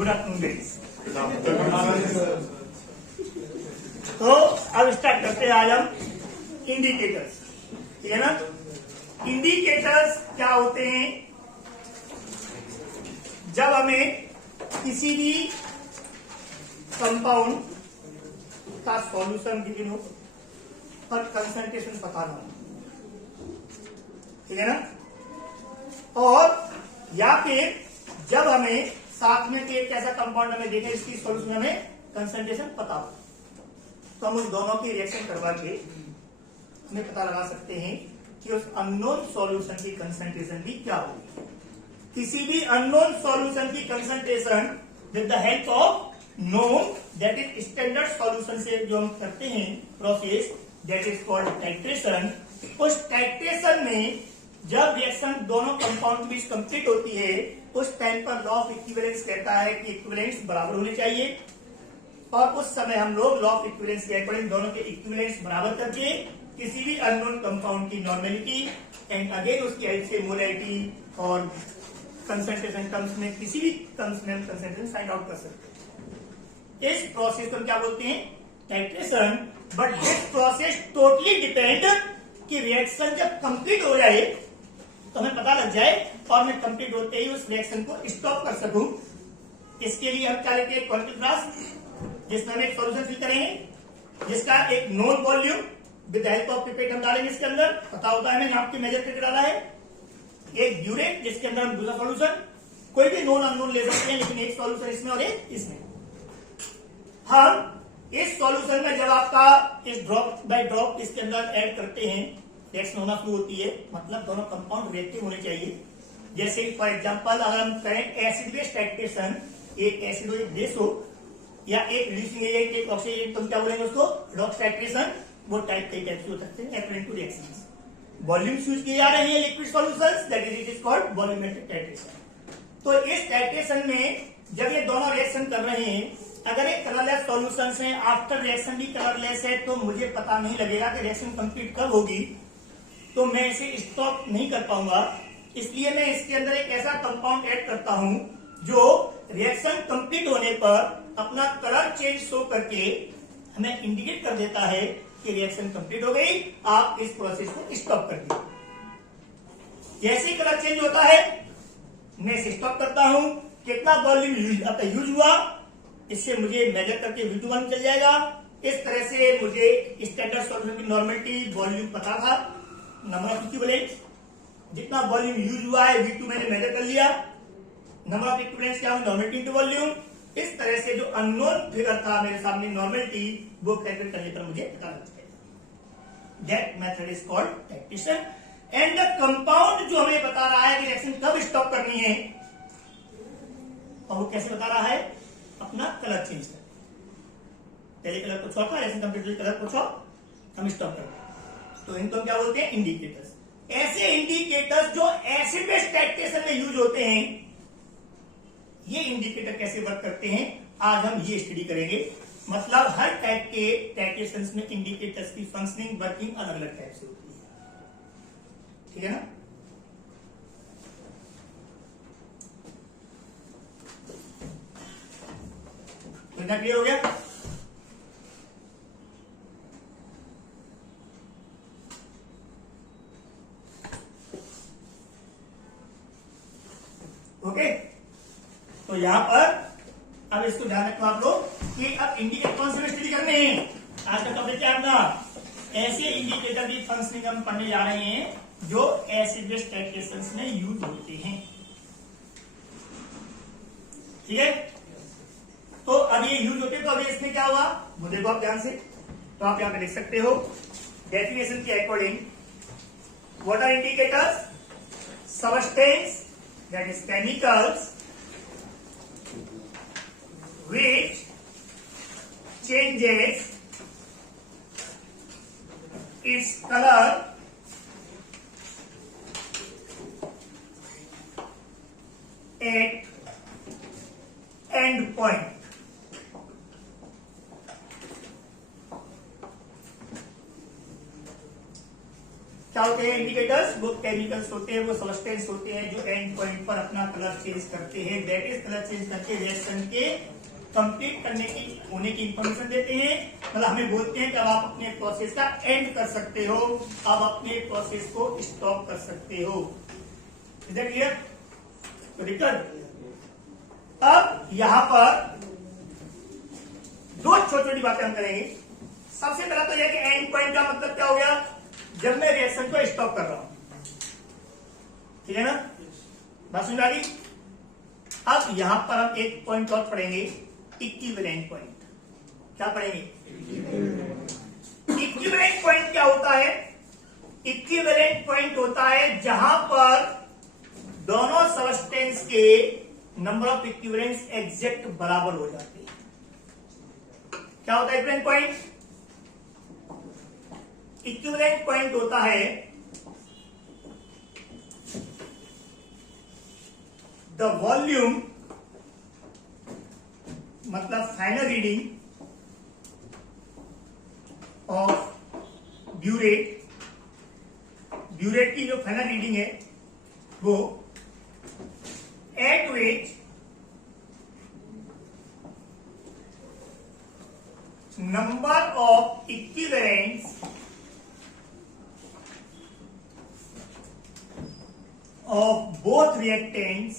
Good afternoon guys. तो अब start करते हैं आज हम इंडिकेटर्स, ठीक है ना। इंडिकेटर्स क्या होते हैं? जब हमें किसी भी कंपाउंड का सॉल्यूशन गिवन हो और कंसंट्रेशन पता ना हो, ठीक है ना, और या फिर जब हमें साथ में एक ऐसा कंपाउंड हमें देखे इसकी सॉल्यूशन हमें कंसंट्रेशन पता हो, तो हम उस दोनों की रिएक्शन करवा के हमें पता लगा सकते हैं कि उस अननोन सॉल्यूशन की कंसंट्रेशन भी क्या होगी। किसी भी अननोन सॉल्यूशन की concentration with the help of known that is standard solution से जो हम करते हैं process that is called titration. उस टाइट्रेशन में जब रिएक्शन दोनों कंपाउंड के बीच कंप्लीट होती है उस टाइम पर लॉ ऑफ इक्विवेलेंस कहता है कि इक्विवेलेंस बराबर होने चाहिए, और उस समय हम लोग लॉ ऑफ इक्विवेलेंस के अकॉर्डिंग दोनों के इक्विवेलेंस बराबर करके किसी भी अननोन कंपाउंड की नॉर्मेलिटी एंड अगेन उसकी हेल्प से मोलैरिटी और कंसंट्रेशन टर्म्स में किसी भी टर्म्स में कंसंट्रेशन फाइंड आउट कर सकते हैं। इस प्रोसेस को हम क्या बोलते हैं? Titration. But this process totally depend कि रिएक्शन जब कंप्लीट हो जाए तो हमें पता लग जाए और मैं कंप्लीट होते ही उस रिएक्शन को स्टॉप कर सकूं। इसके लिए हम क्या लेते हैं? क्वांटिटी ग्लास, जिसमें हम एक सॉल्यूशन फिल करेंगे जिसका एक known volume with help of pipette हम डालेंगे इसके अंदर, पता होता है हमें नाप के मेजर करके डाला है। एक ब्यूरेट जिसके अंदर हम दूसरा सॉल्यूशन, कोई भी नोन अननोन ले सकते हैं लेकिन एक सॉल्यूशन इसमें और एक इसमें। हम इस सॉल्यूशन में जब आपका इस ड्रॉप बाय ड्रॉप इसके अंदर ऐड करते हैं रिएक्शन होना शुरू होती है, मतलब दोनों कंपाउंड रिएक्टिव होने चाहिए। जैसे फॉर एग्जांपल अगर हम करें एसिड बेस टाइट्रेशन, एक एसिड हो एक बेस हो या एक रिड्यूसिंग एजेंट एक ऑक्सीजन एजेंट, तो क्या बोलेंगे उसको? Redox titration. वो टाइप कई टाइप से हो सकते हैं according two reactions. Volumes use किए जा रहे हैं liquid solutions, that is it is called volumetric titration. तो इस टाइट्रेशन में जब ये दोनों रिएक्शन कर रहे हैं, अगर एक कलरलेस सॉल्यूशन है आफ्टर रिएक्शन भी कलरलेस है तो मुझे पता नहीं लगेगा कि रिएक्शन कंप्लीट कब होगी, तो मैं इसे स्टॉप नहीं कर पाऊंगा। इसलिए मैं इसके अंदर एक ऐसा कंपाउंड ऐड करता हूं जो रिएक्शन कंप्लीट होने पर अपना कलर चेंज शो करके हमें इंडिकेट कर देता है कि रिएक्शन कंप्लीट हो गई, आप इस प्रोसेस को स्टॉप कर दीजिए। जैसे कलर चेंज होता है मैं इसे स्टॉप करता हूं, कितना वॉल्यूम यूज हुआ इससे मुझे मेजर करके V2 चल जाएगा। इस तरह से मुझे स्टैंडर्ड सॉल्यूशन की नॉर्मलिटी वॉल्यूम पता था, नंबर ऑफ इक्विवेलेंट्स, जितना वॉल्यूम यूज हुआ है V2 मैंने मेजर कर लिया, नंबर ऑफ इक्विवेलेंट्स क्या हुआ? Normality into volume. इस तरह से जो अननोन फिगर था मेरे सामने नॉर्मलिटी, वो कैलकुलेट करने पर मुझे पता लग जाएगा। That method is called titration. And the compound जो हमें बता रहा है कि रिएक्शन कब स्टॉप करनी है, और वो कैसे बता रहा है? अपना कलर चेंज कर, पहले कलर को छोड़ता रिएक्शन कंप्लीट कलर को छोड़ हम स्टॉप करते हैं, तो इनको हम क्या बोलते हैं? इंडिकेटर्स। ऐसे इंडिकेटर्स जो एसिड बेस टाइट्रेशन में यूज होते हैं, ये इंडिकेटर कैसे वर्क करते हैं आज हम ये स्टडी करेंगे। मतलब हर टाइप के टाइट्रेशंस में इंडिकेटर्स की फंक्शनिंग वर्किंग अलग अलग टाइप से होती है, ठीक है ना। तो इतना क्लियर हो गया? ओके, तो यहां पर अब इसको ध्यान रखो आप लोग कि अब इंडिकेटर कौन से स्टडी करने हैं। आज का टॉपिक क्या है अपना? ऐसे इंडिकेटर की फंक्शनिंग हम पढ़ने जा रहे हैं जो एसिड बेस टाइट्रेशंस में यूज होते हैं, ठीक है। तो अब ये यूज होते हैं, तो अभी इसमें क्या हुआ वो देखो आप ध्यान से। तो आप यहां पे लिख सकते हो डेफिनेशन के according, what are indicators? Substance that is chemicals which changes its color at end point। क्या होते हैं इंडिकेटर्स? केमिकल्स, वो केमिकल्स होते हैं, वो सब्सटेंस होते हैं जो एंड पॉइंट पर अपना कलर चेंज करते हैं। दैट इज कलर चेंज करके रिएक्शन के कंप्लीट करने की होने की इंफॉर्मेशन देते हैं। मतलब हमें बोलते हैं कि अब आप अपने प्रोसेस का एंड कर सकते हो, अब अपने प्रोसेस को स्टॉप कर सकते हो। Is that clear? तो दिक्कत अब यहां पर दो छोटी छोटी बातें हम करेंगे। सबसे पहला तो यह कि एंड पॉइंट का मतलब क्या हो गया, जब मैं रिएक्शन को स्टॉप कर रहा हूं, ठीक है ना, बात समझ आ गई। अब यहां पर हम एक पॉइंट और पढ़ेंगे, इक्विवेलेंट पॉइंट। क्या पढ़ेंगे? इक्विवेलेंट पॉइंट क्या होता है? इक्विवेलेंट पॉइंट होता है जहां पर दोनों सब्सटेंस के नंबर ऑफ इक्विवेलेंट्स एग्जैक्ट बराबर हो जाते हैं। क्या होता है इक्विवेलेंट पॉइंट? इक्विवेलेंट पॉइंट होता है द वॉल्यूम, मतलब final reading of burette, burette की जो फाइनल रीडिंग है वो eight which number of equivalents of both reactants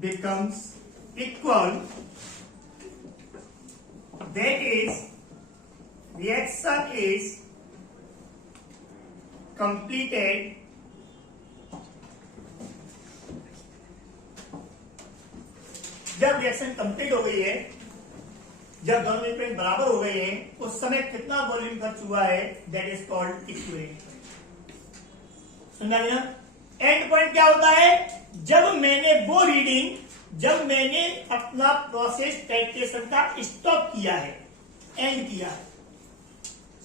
becomes equal, that is reaction is completed जब रिएक्शन कंप्लीट हो गई है, जब दोनों इक्विवेलेंट बराबर हो गए हैं, उस समय कितना वॉल्यूम खर्च हुआ है, दैट इज कॉल्ड इक्विवेलेंट। समझा गया? एंड पॉइंट क्या होता है? जब मैंने वो रीडिंग, जब मैंने अपना प्रोसेस टाइट्रेशन का स्टॉप किया है, एंड किया है।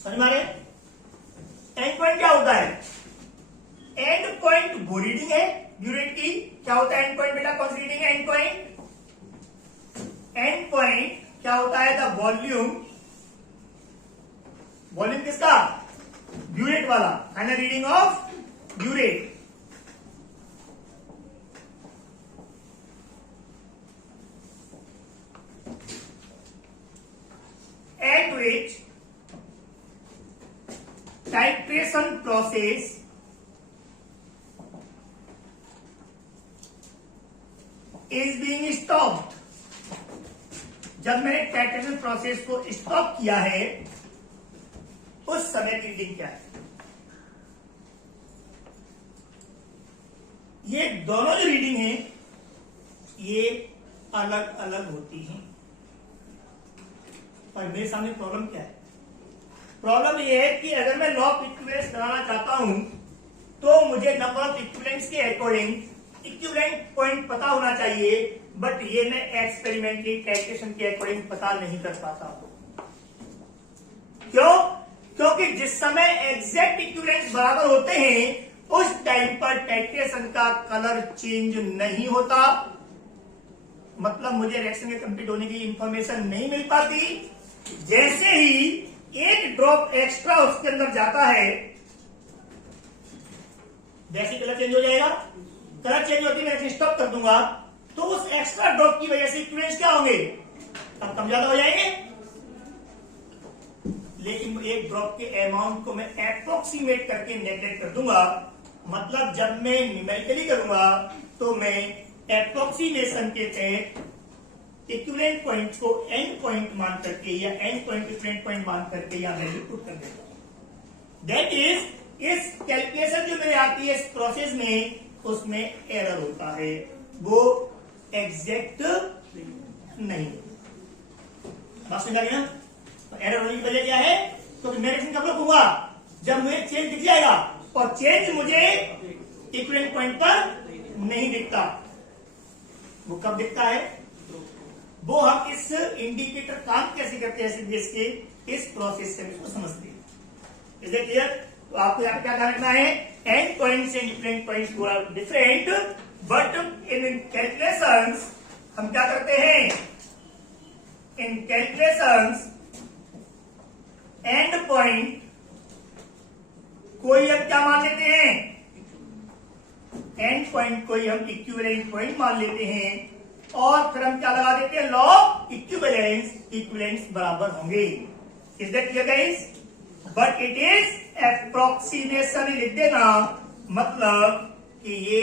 समझ में आ रहे? एंड पॉइंट क्या होता है? एंड पॉइंट वो रीडिंग है ब्यूरेट की। क्या होता है एंड पॉइंट बेटा? कौन सी रीडिंग है एंड पॉइंट? एंड पॉइंट क्या होता है? द वॉल्यूम, वॉल्यूम किसका? ब्यूरेट वाला, final reading of burette. At which titration process is being stopped। जब मैंने टाइट्रेशन प्रोसेस को स्टॉप किया है, उस समय की रीडिंग क्या है? ये दोनों जो रीडिंग है ये अलग अलग होती हैं। और मेरे सामने प्रॉब्लम क्या है? प्रॉब्लम ये है कि अगर मैं लॉ ऑफ इक्विवेलेंस बनाना चाहता हूं तो मुझे नंबर ऑफ इक्विवेलेंट्स के अकॉर्डिंग इक्विवेलेंट पॉइंट पता होना चाहिए, बट ये मैं एक्सपेरिमेंटली टाइट्रेशन के अकॉर्डिंग पता नहीं कर पाता हूं। क्यों? क्योंकि जिस समय एग्जैक्ट इक्विवेलेंट्स बराबर होते हैं उस टाइम पर टाइट्रेशन का कलर चेंज नहीं होता, मतलब मुझे रिएक्शन के कंप्लीट होने की इंफॉर्मेशन नहीं मिल पाती। जैसे ही एक ड्रॉप एक्स्ट्रा उसके अंदर जाता है, जैसे कलर चेंज हो जाएगा, कलर चेंज होती है मैं स्टॉप कर दूंगा, तो उस एक्स्ट्रा ड्रॉप की वजह से इक्विवेलेंट्स क्या होंगे? अब कम ज्यादा हो जाएंगे। लेकिन एक ड्रॉप के अमाउंट को मैं एप्रोक्सीमेट करके नेगलेक्ट कर दूंगा, मतलब जब मैं न्यूमेरिकली करूंगा तो मैं एप्रोक्सीमेशन के तहत इक्विवेलेंट पॉइंट को एंड पॉइंट मान करके या एंड पॉइंट इक्विवेलेंट पॉइंट मान करके या वैल्यू पुट कर देता हूं। दैट इज, इस कैलकुलेशन जो मेरे आती है इस प्रोसेस में, उसमें एरर होता है, वो एग्जैक्ट नहीं। बात समझ आ गई ना? तो एरर होने की वजह क्या है? तो मैं रिएक्शन कब रुकूंगा? जब मुझे चेंज दिख जाएगा, और चेंज मुझे इक्विवेलेंट पॉइंट पर नहीं दिखता। वो कब दिखता है? वो हम इस इंडिकेटर काम कैसे करते हैं बेस के, इस प्रोसेस से उसको समझते हैं। Is it clear? तो आपको यहाँ क्या ध्यान रखना है? End points and equivalent points are different, but in calculations हम क्या करते हैं? इन कैलकुलेशंस एंड पॉइंट कोई हम क्या मान लेते हैं, एंड पॉइंट कोई हम इक्विवेलेंट पॉइंट मान लेते हैं, और फिर हम क्या लगा देते हैं, लॉ ऑफ इक्विवेलेंस, इक्विवेलेंस बराबर होंगे। Is that clear guys? But it is approximation लिख देना, मतलब कि ये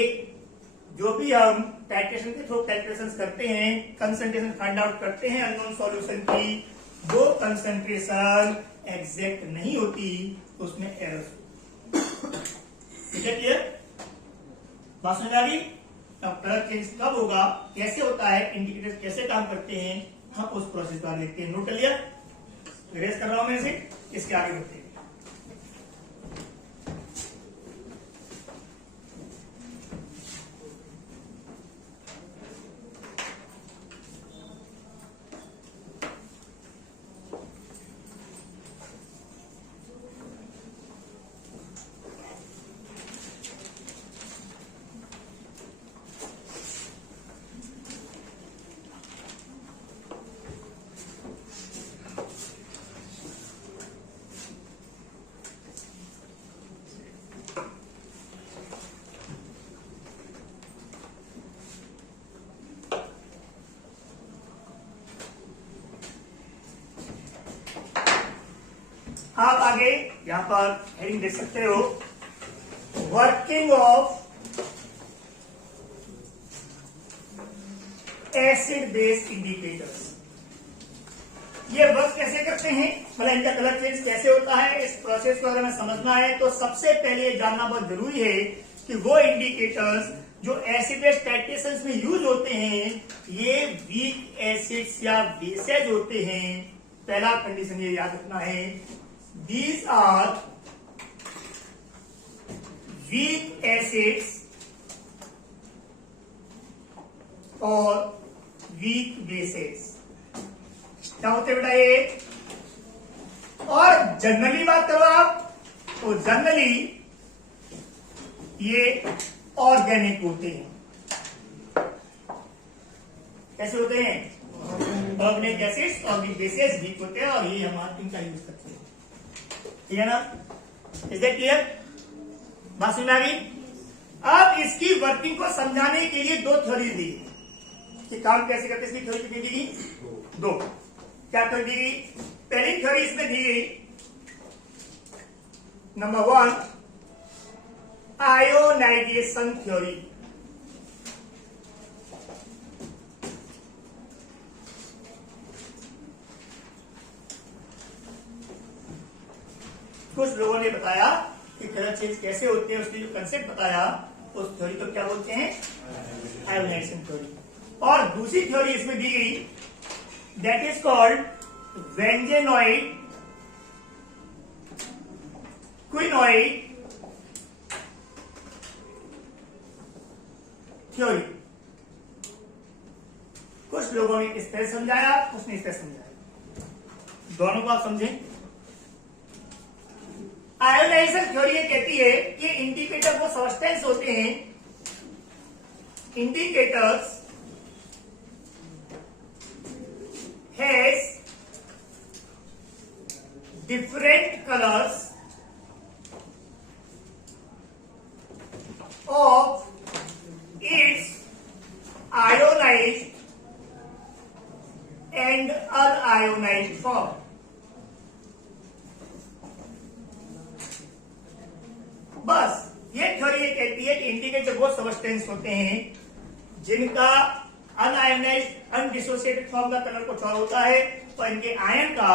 जो भी हम टाइट्रेशन के थ्रू कैलकुलेशंस करते हैं, कंसंट्रेशन फाइंड आउट करते हैं अननोन सॉल्यूशन की, वो कंसंट्रेशन एग्जैक्ट नहीं होती, उसमें एरर। ठीक है क्लियर? बात समझ आ गई? अब कलर चेंज कब होगा, कैसे होता है, इंडिकेटर कैसे काम करते हैं, हम उस प्रोसेस को देखते हैं। नोट कर लिया? रेस कर रहा हूं मैं इसे, इसके आगे बढ़ते हैं। आप आगे यहां पर हेडिंग देख सकते हो, working of acid base indicators. ये वर्क कैसे करते हैं, मतलब इनका कलर चेंज कैसे होता है, इस प्रोसेस को अगर हमें समझना है तो सबसे पहले ये जानना बहुत जरूरी है कि वो इंडिकेटर्स जो एसिड बेस टाइट्रेशंस में यूज होते हैं, ये वीक एसिड्स या बेसेज होते हैं। पहला कंडीशन ये याद रखना है, these are weak acids और weak bases। क्या होते बेटा ये? और जनरली बात करो आप तो जनरली ये ऑर्गेनिक होते हैं। कैसे होते हैं? ऑर्गेनिक एसिड्स और वीक बेसेस वीक होते हैं, और ये हम इनका यूज करते हैं। ठीक है ना? Is that clear? बात समझ आ गई? अब इसकी वर्किंग को समझाने के लिए दो थ्योरी दी कि काम कैसे करते हैं, इसकी थ्योरी कितनी दी गई? दो। क्या थ्योरी दी गई? पहली थ्योरी इसमें दी गई, नंबर 1 आयोनाइजेशन थ्योरी। कुछ लोगों ने बताया कि कलर चेंज कैसे होते हैं, उसने जो कंसेप्ट बताया उस थ्योरी को क्या बोलते हैं? Ionisation theory. और दूसरी थ्योरी इसमें दी गई, that is called benzenoid quinonoid theory. कुछ लोगों ने इस तरह समझाया, कुछ ने इस तरह समझाया, दोनों को आप समझें। आयोनाइजेशन थ्योरी ये कहती है कि इंडिकेटर वो सब्सटेंस होते हैं, indicators has different colours of its ionised and unionised form. बस ये थ्योरी ये कहती है कि इंडिकेटर वो सब्सटेंस होते हैं जिनका अनआयोनाइज्ड अनडिसोसिएटेड फॉर्म का कलर कुछ और होता है, तो इनके आयन का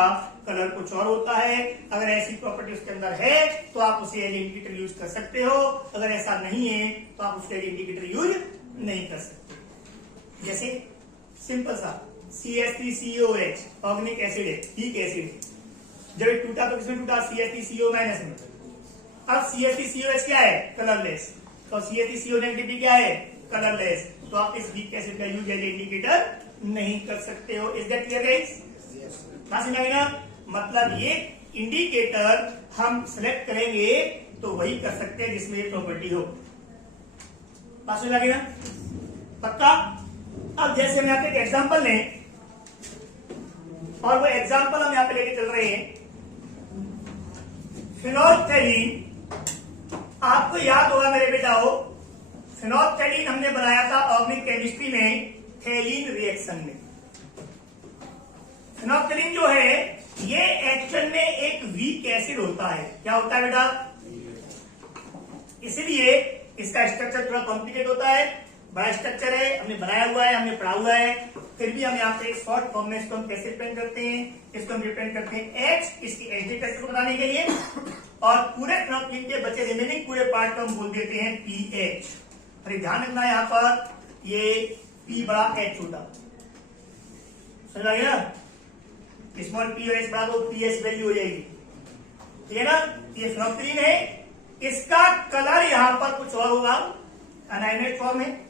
कलर कुछ और होता है। अगर ऐसी प्रॉपर्टी उसके अंदर है तो आप उसे एल इंडिकेटर यूज कर सकते हो, अगर ऐसा नहीं है तो आप उसके एल इंडिकेटर यूज नहीं कर सकते। जैसे सिंपल सा CH3COH ऑर्गेनिक एसिड है, वीक एसिड है, जब ये टूटा तो किसमें टूटा? CH3CO- में। अब CH3COH क्या है? कलरलेस। तो CH3CO नेगेटिव क्या है? कलरलेस। तो आप इस वीक एसिड का यूज एज इंडिकेटर नहीं कर सकते हो। Is that clear guys? समझ में आई ना? मतलब ये इंडिकेटर हम सिलेक्ट करेंगे तो वही कर सकते हैं जिसमें ये प्रॉपर्टी हो। बात समझ लगी ना? पक्का? अब जैसे हम यहाँ पे एक एग्जाम्पल लें, और वो एग्जाम्पल हम यहाँ पे लेके चल रहे हैं, फिनोल्फथालीन आपको याद होगा मेरे बेटाओ, फिनोल्फ्थालीन हमने बनाया था ऑर्गेनिक केमिस्ट्री में थेलीन रिएक्शन में। फिनोल्फ्थालीन जो है ये एक्चुअल में एक वीक एसिड होता है। क्या होता है बेटा? इसलिए इसका स्ट्रक्चर थोड़ा कॉम्प्लिकेट होता है, बड़ा स्ट्रक्चर है, हमने बनाया हुआ है, हमने पढ़ा हुआ है, फिर भी हम यहाँ पे एक शॉर्ट फॉर्म में इसको हम कैसे रिप्रेजेंट करते हैं, इसको हम रिप्रेजेंट करते हैं H, इसकी एचडी स्ट्रक्चर को बनाने के लिए, और पूरे फिनोल्फ्थालीन के बचे रिमेनिंग पूरे पार्ट को हम बोल देते हैं पीएच। अरे ध्यान रखना है यहाँ पर ये P बड़ा H छोटा, समझ आ गया? स्मॉल p और h बड़ा तो pH वैल्यू हो जाएगी, ठीक है ना? ये फिनोल्फ्थालीन है, इसका कलर यहाँ पर कुछ और होगा, अनाइनेट फॉर्म है।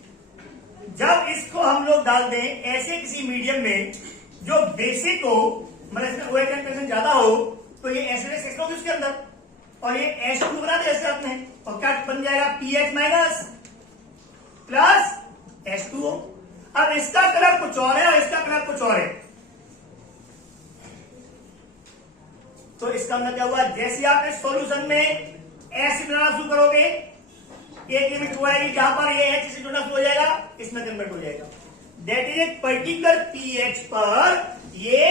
जब इसको हम लोग डाल दें ऐसे किसी मीडियम में जो बेसिक हो, मतलब इसमें OH कंसेंट्रेशन ज्यादा हो, तो ये एसिड सेक्शन होगी उसके अंदर, और ये H2 बना दे इसके साथ में, और क्या बन जाएगा? pH minus plus H2O। अब इसका कलर कुछ और है और इसका कलर कुछ और है, तो इसका मतलब क्या हुआ? जैसे आप इस सॉल्यूशन में एसिड बनाना शुरू करोगे, एक लिमिट हो जाएगी जहां पर ये H से जुड़ना शुरू हो जाएगा, इसमें कन्वर्ट हो जाएगा। दैट इज एक पर्टिकुलर पीएच पर ये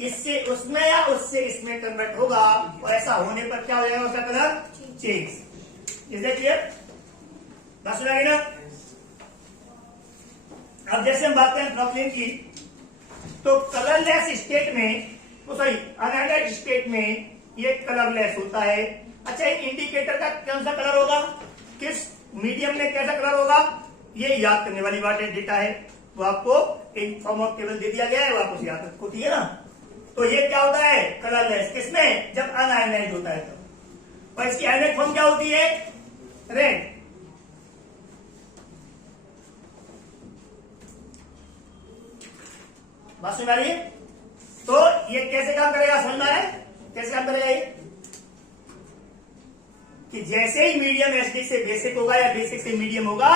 इससे उसमें या उससे इसमें कन्वर्ट होगा, और ऐसा होने पर क्या हो जाएगा? उसका colour change. Is that clear? बात सुना ना? अब जैसे हम बात करें फिनोल्फ्थालीन की, तो कलरलेस स्टेट में, तो सॉरी अनहाइड्रेटेड स्टेट में ये कलरलेस होता है। अच्छा, एक इंडिकेटर का कौन सा कलर होगा, किस मीडियम में कैसा कलर होगा, ये याद करने वाली बात है, डेटा है, वो आपको एक फॉर्म ऑफ टेबल दे दिया गया है, वो आप उसे याद रखो, ठीक है ना? तो ये क्या होता है? कलरलेस। किसमें? जब अनआयनाइज होता है तब। और इसकी आयनिक फॉर्म क्या होती है? रेड। बात सुन रही है? तो ये कैसे काम करेगा, समझ में आ रहा है? कैसे काम करेगा ये? कि जैसे ही मीडियम एसिडिक से बेसिक होगा या बेसिक से मीडियम होगा,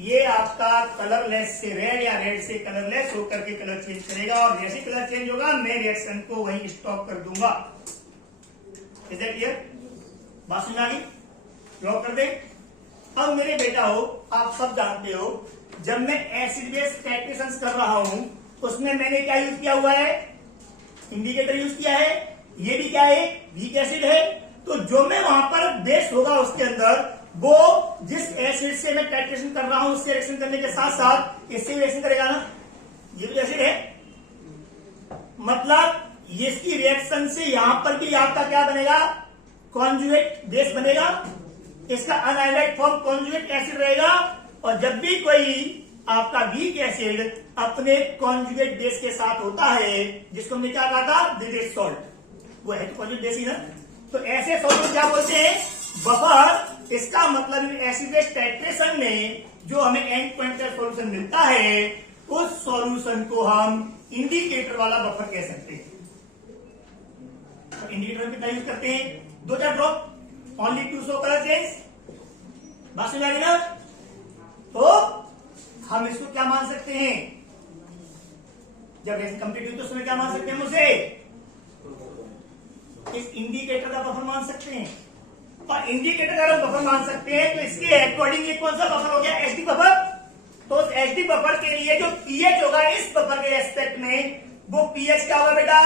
ये आपका कलरलेस से रेड या रेड से कलरलेस होकर के कलर चेंज करेगा, और जैसे कलर चेंज होगा मैं रिएक्शन को वहीं स्टॉप कर दूंगा। Is that clear? बात सुन आ गई? ड्रॉप कर दे। अब मेरे बेटा हो, आप सब जानते हो, जब मैं एसिड बेस टाइट्रेशन कर रहा हूं, उसमें मैंने क्या यूज किया हुआ है? इंडिकेटर यूज किया है। ये भी क्या है? वीक एसिड है। तो जो मैं वहां पर बेस होगा उसके अंदर, वो जिस एसिड से मैं टाइट्रेशन कर रहा हूं उससे रिएक्शन करने के साथ साथ इससे भी रिएक्शन करेगा ना। ये भी एसिड है, मतलब इसकी रिएक्शन से यहां पर भी आपका क्या बनेगा? कॉन्जुगेट बेस बनेगा। इसका अनहाइड्रेटेड फॉर्म कॉन्जुगेट एसिड रहेगा, और जब भी कोई आपका वीक एसिड अपने कॉन्जुगेट बेस के साथ होता है, जिसको हमने क्या कहा था? ब्रिटिश सॉल्ट, वो है तो कॉन्जुगेट बेस ही ना। तो ऐसे सॉल्ट को क्या बोलते हैं? बफर। इसका मतलब एसिड बेस टाइट्रेशन में जो हमें एंड पॉइंट का सॉल्यूशन मिलता है, उस सॉल्यूशन को हम इंडिकेटर वाला बफर कह सकते हैं। तो इंडिकेटर कितना यूज करते हैं? 2-4 drop, only to show colour change. बात समझ आ गई ना? तो हम इसको क्या मान सकते हैं? जब रिएक्शन कंप्लीट हुई तो उसमें क्या मान सकते हैं? उसे इस इंडिकेटर का बफर मान सकते हैं। और इंडिकेटर का बफर मान सकते हैं तो इसके अकॉर्डिंग ये कौन सा बफर हो गया? HD buffer. तो उस एचडी बफर के लिए जो पीएच होगा इस बफर के रेस्पेक्ट में, वो पीएच क्या होगा बेटा?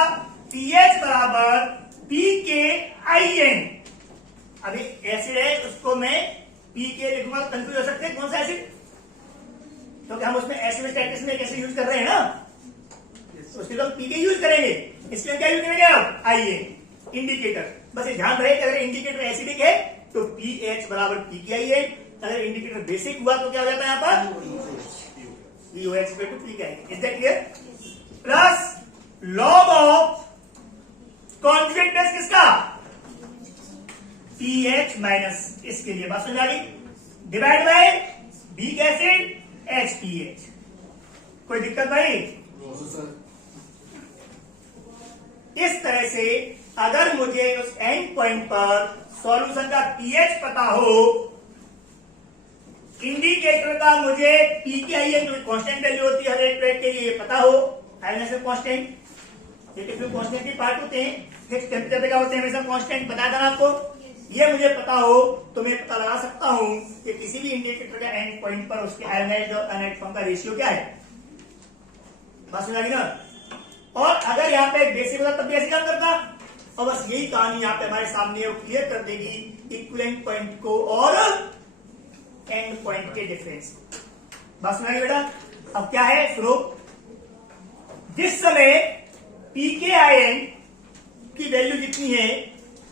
पीएच बराबर PKIN। अभी एसिड है उसको मैं PK लिखूंगा, कंफ्यूज हो सकते हैं कौन सा एसिड, क्योंकि हम उसमें एसिड टाइट्रेशन में कैसे यूज कर रहे हैं ना, तो उसके लिए हम PK यूज करेंगे। इसके लिए क्या यूज करेंगे आप? IN indicator. बस ये ध्यान रहे कि अगर इंडिकेटर एसिडिक है तो pH बराबर PKIN, अगर इंडिकेटर बेसिक हुआ तो क्या हो जाता है यहाँ पर? VOH to PKIN। Is that clear? Plus log of conjugate base किसका? pH माइनस इसके लिए। बात समझ आ गई? Divide by weak acid HPH। कोई दिक्कत भाई? इस तरह से अगर मुझे उस एंड पॉइंट पर सॉल्यूशन का पीएच पता हो, इंडिकेटर का मुझे PKIN जो कांस्टेंट वैल्यू होती है हर एक प्लेट के लिए पता हो, आयोनाइजेशन कांस्टेंट, ये कांस्टेंट के पार्ट होते हैं, फिक्स टेम्परेचर पे क्या होते हैं? हमेशा कांस्टेंट बताया था आपको, ये मुझे पता हो तो मैं पता लगा सकता हूं कि किसी भी इंडिकेटर का एंड पॉइंट पर उसके आयोनाइज्ड और अनआयोनाइज्ड फॉर्म का रेशियो क्या है। बात समझ आ गई ना। और अगर यहाँ पे बेसिक होता तब भी ऐसे काम करता, और बस यही कहानी यहाँ पे हमारे सामने वो क्लियर कर देगी इक्विवेलेंट पॉइंट को और एंड पॉइंट के डिफरेंस। बात समझ आ गई बेटा। अब क्या है सुनो, जिस समय pKin की वैल्यू जितनी है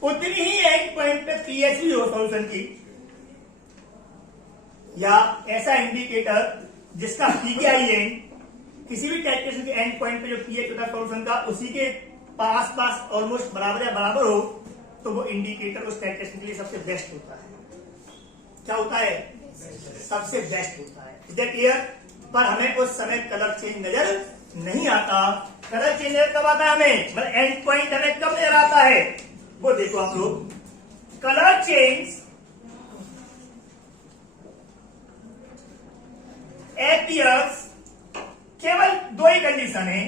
उतनी ही एंड पॉइंट पे पीएच भी हो सॉल्यूशन की, या ऐसा इंडिकेटर जिसका pKin किसी भी कैलकुलेशन के एंड पॉइंट पे जो पीएच होता है सॉल्यूशन का उसी के पास पास ऑलमोस्ट बराबर या बराबर हो, तो वो इंडिकेटर उस कैलकुलेशन के लिए सबसे बेस्ट होता है। क्या होता है? सबसे बेस्ट होता है। Is that clear? पर हमें उस समय कलर चेंज नजर नहीं आता। कलर चेंज नजर कब आता है हमें, मतलब एंड पॉइंट हमें कब नजर आता है, वो देखो आप लोग। कलर चेंज एपियर्स, केवल दो ही कंडीशन है,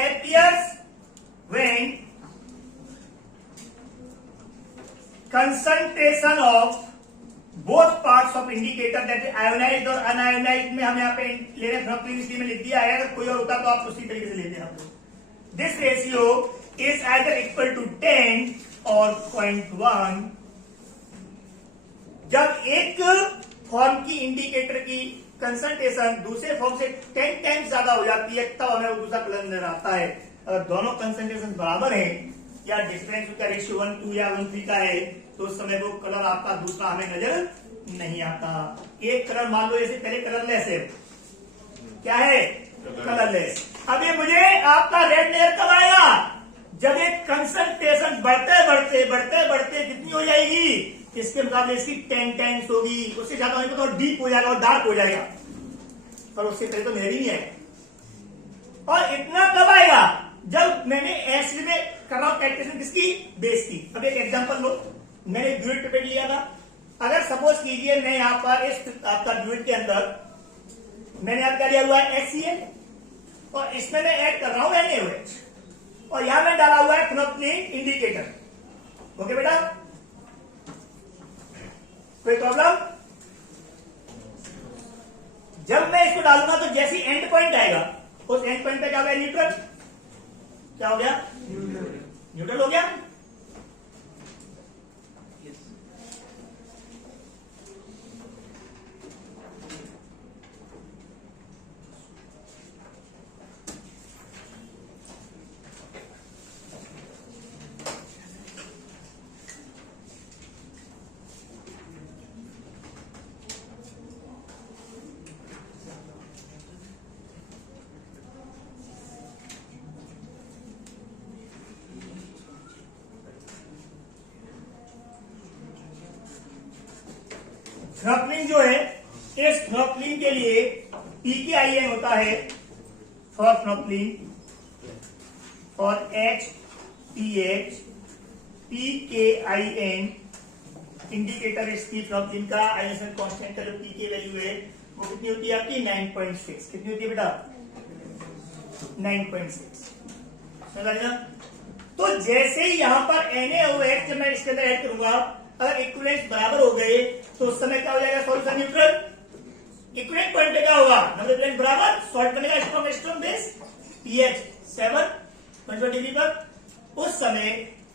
appears when concentration of both parts of indicator that is ionised और अनआयोनाइज्ड में हम यहाँ पे ले रहे हैं, में लिख दिया है। अगर कोई और होता तो आप उसी तरीके से लेते हैं। This ratio is either equal to 10 और 0.1। जब एक फॉर्म की इंडिकेटर की कंसंट्रेशन दूसरे फॉर्म से 10 टाइम्स ज्यादा हो जाती है तब हमें वो दूसरा कलर नजर आता है। अगर दोनों कंसंट्रेशन बराबर है या डिफरेंस का रेशियो 1:2 या 1:3 का है तो उस समय वो कलर आपका दूसरा हमें नजर नहीं आता। एक कलर मान लो जैसे पहले कलरलेस है, क्या है? कलरलेस। अब ये मुझे आपका रेड लेयर कब आएगा? जब एक कंसंट्रेशन बढ़ते बढ़ते बढ़ते बढ़ते कितनी हो जाएगी, इसके मुकाबले इसकी 10 टाइम्स होगी, उससे ज्यादा होने पर तो डीप हो जाएगा और डार्क हो जाएगा, पर उससे पहले तो मेरी नहीं है। और इतना कब आएगा? जब मैंने एसिड में कर रहा हूं कैलकुलेशन किसकी, बेस की। अब एक एग्जांपल लो, मैंने ड्यूरेट पेपर लिया था। अगर सपोज कीजिए मैं यहां पर इस आपका ड्यूरेट के अंदर मैंने आप क्या लिया हुआ है HCl, और इसमें मैं ऐड कर रहा हूं NaOH, और यहां मैं डाला हुआ है फिनोल्फथलीन इंडिकेटर। ओके बेटा, कोई प्रॉब्लम? जब मैं इसको डालूंगा तो जैसे एंड पॉइंट आएगा उस एंड पॉइंट पे क्या हो गया, न्यूट्रल। क्या हो गया? न्यूट्रल हो गया। फिनोल्फथलीन जो है, इस फिनोल्फथलीन के लिए pKin होता है for phenolphthalein, for HPH, pKin indicator इसकी फिनोल्फथलीन का आयोनाइजेशन कांस्टेंट का जो pK वैल्यू है वो कितनी होती है आपकी 9.6। कितनी होती है बेटा? 9.6। समझ ना। तो जैसे ही यहां पर NaOH जब मैं इसके अंदर ऐड करूंगा, अगर इक्विवेलेंस बराबर हो गए तो उस समय क्या हो जाएगा, सॉल्यूशन न्यूट्रल। इक्विवेलेंट पॉइंट पे क्या होगा, नंबर इक्विवेलेंट बराबर, सॉल्ट करने का स्ट्रॉन्ग बेस pH 7.1 डिग्री पर। उस समय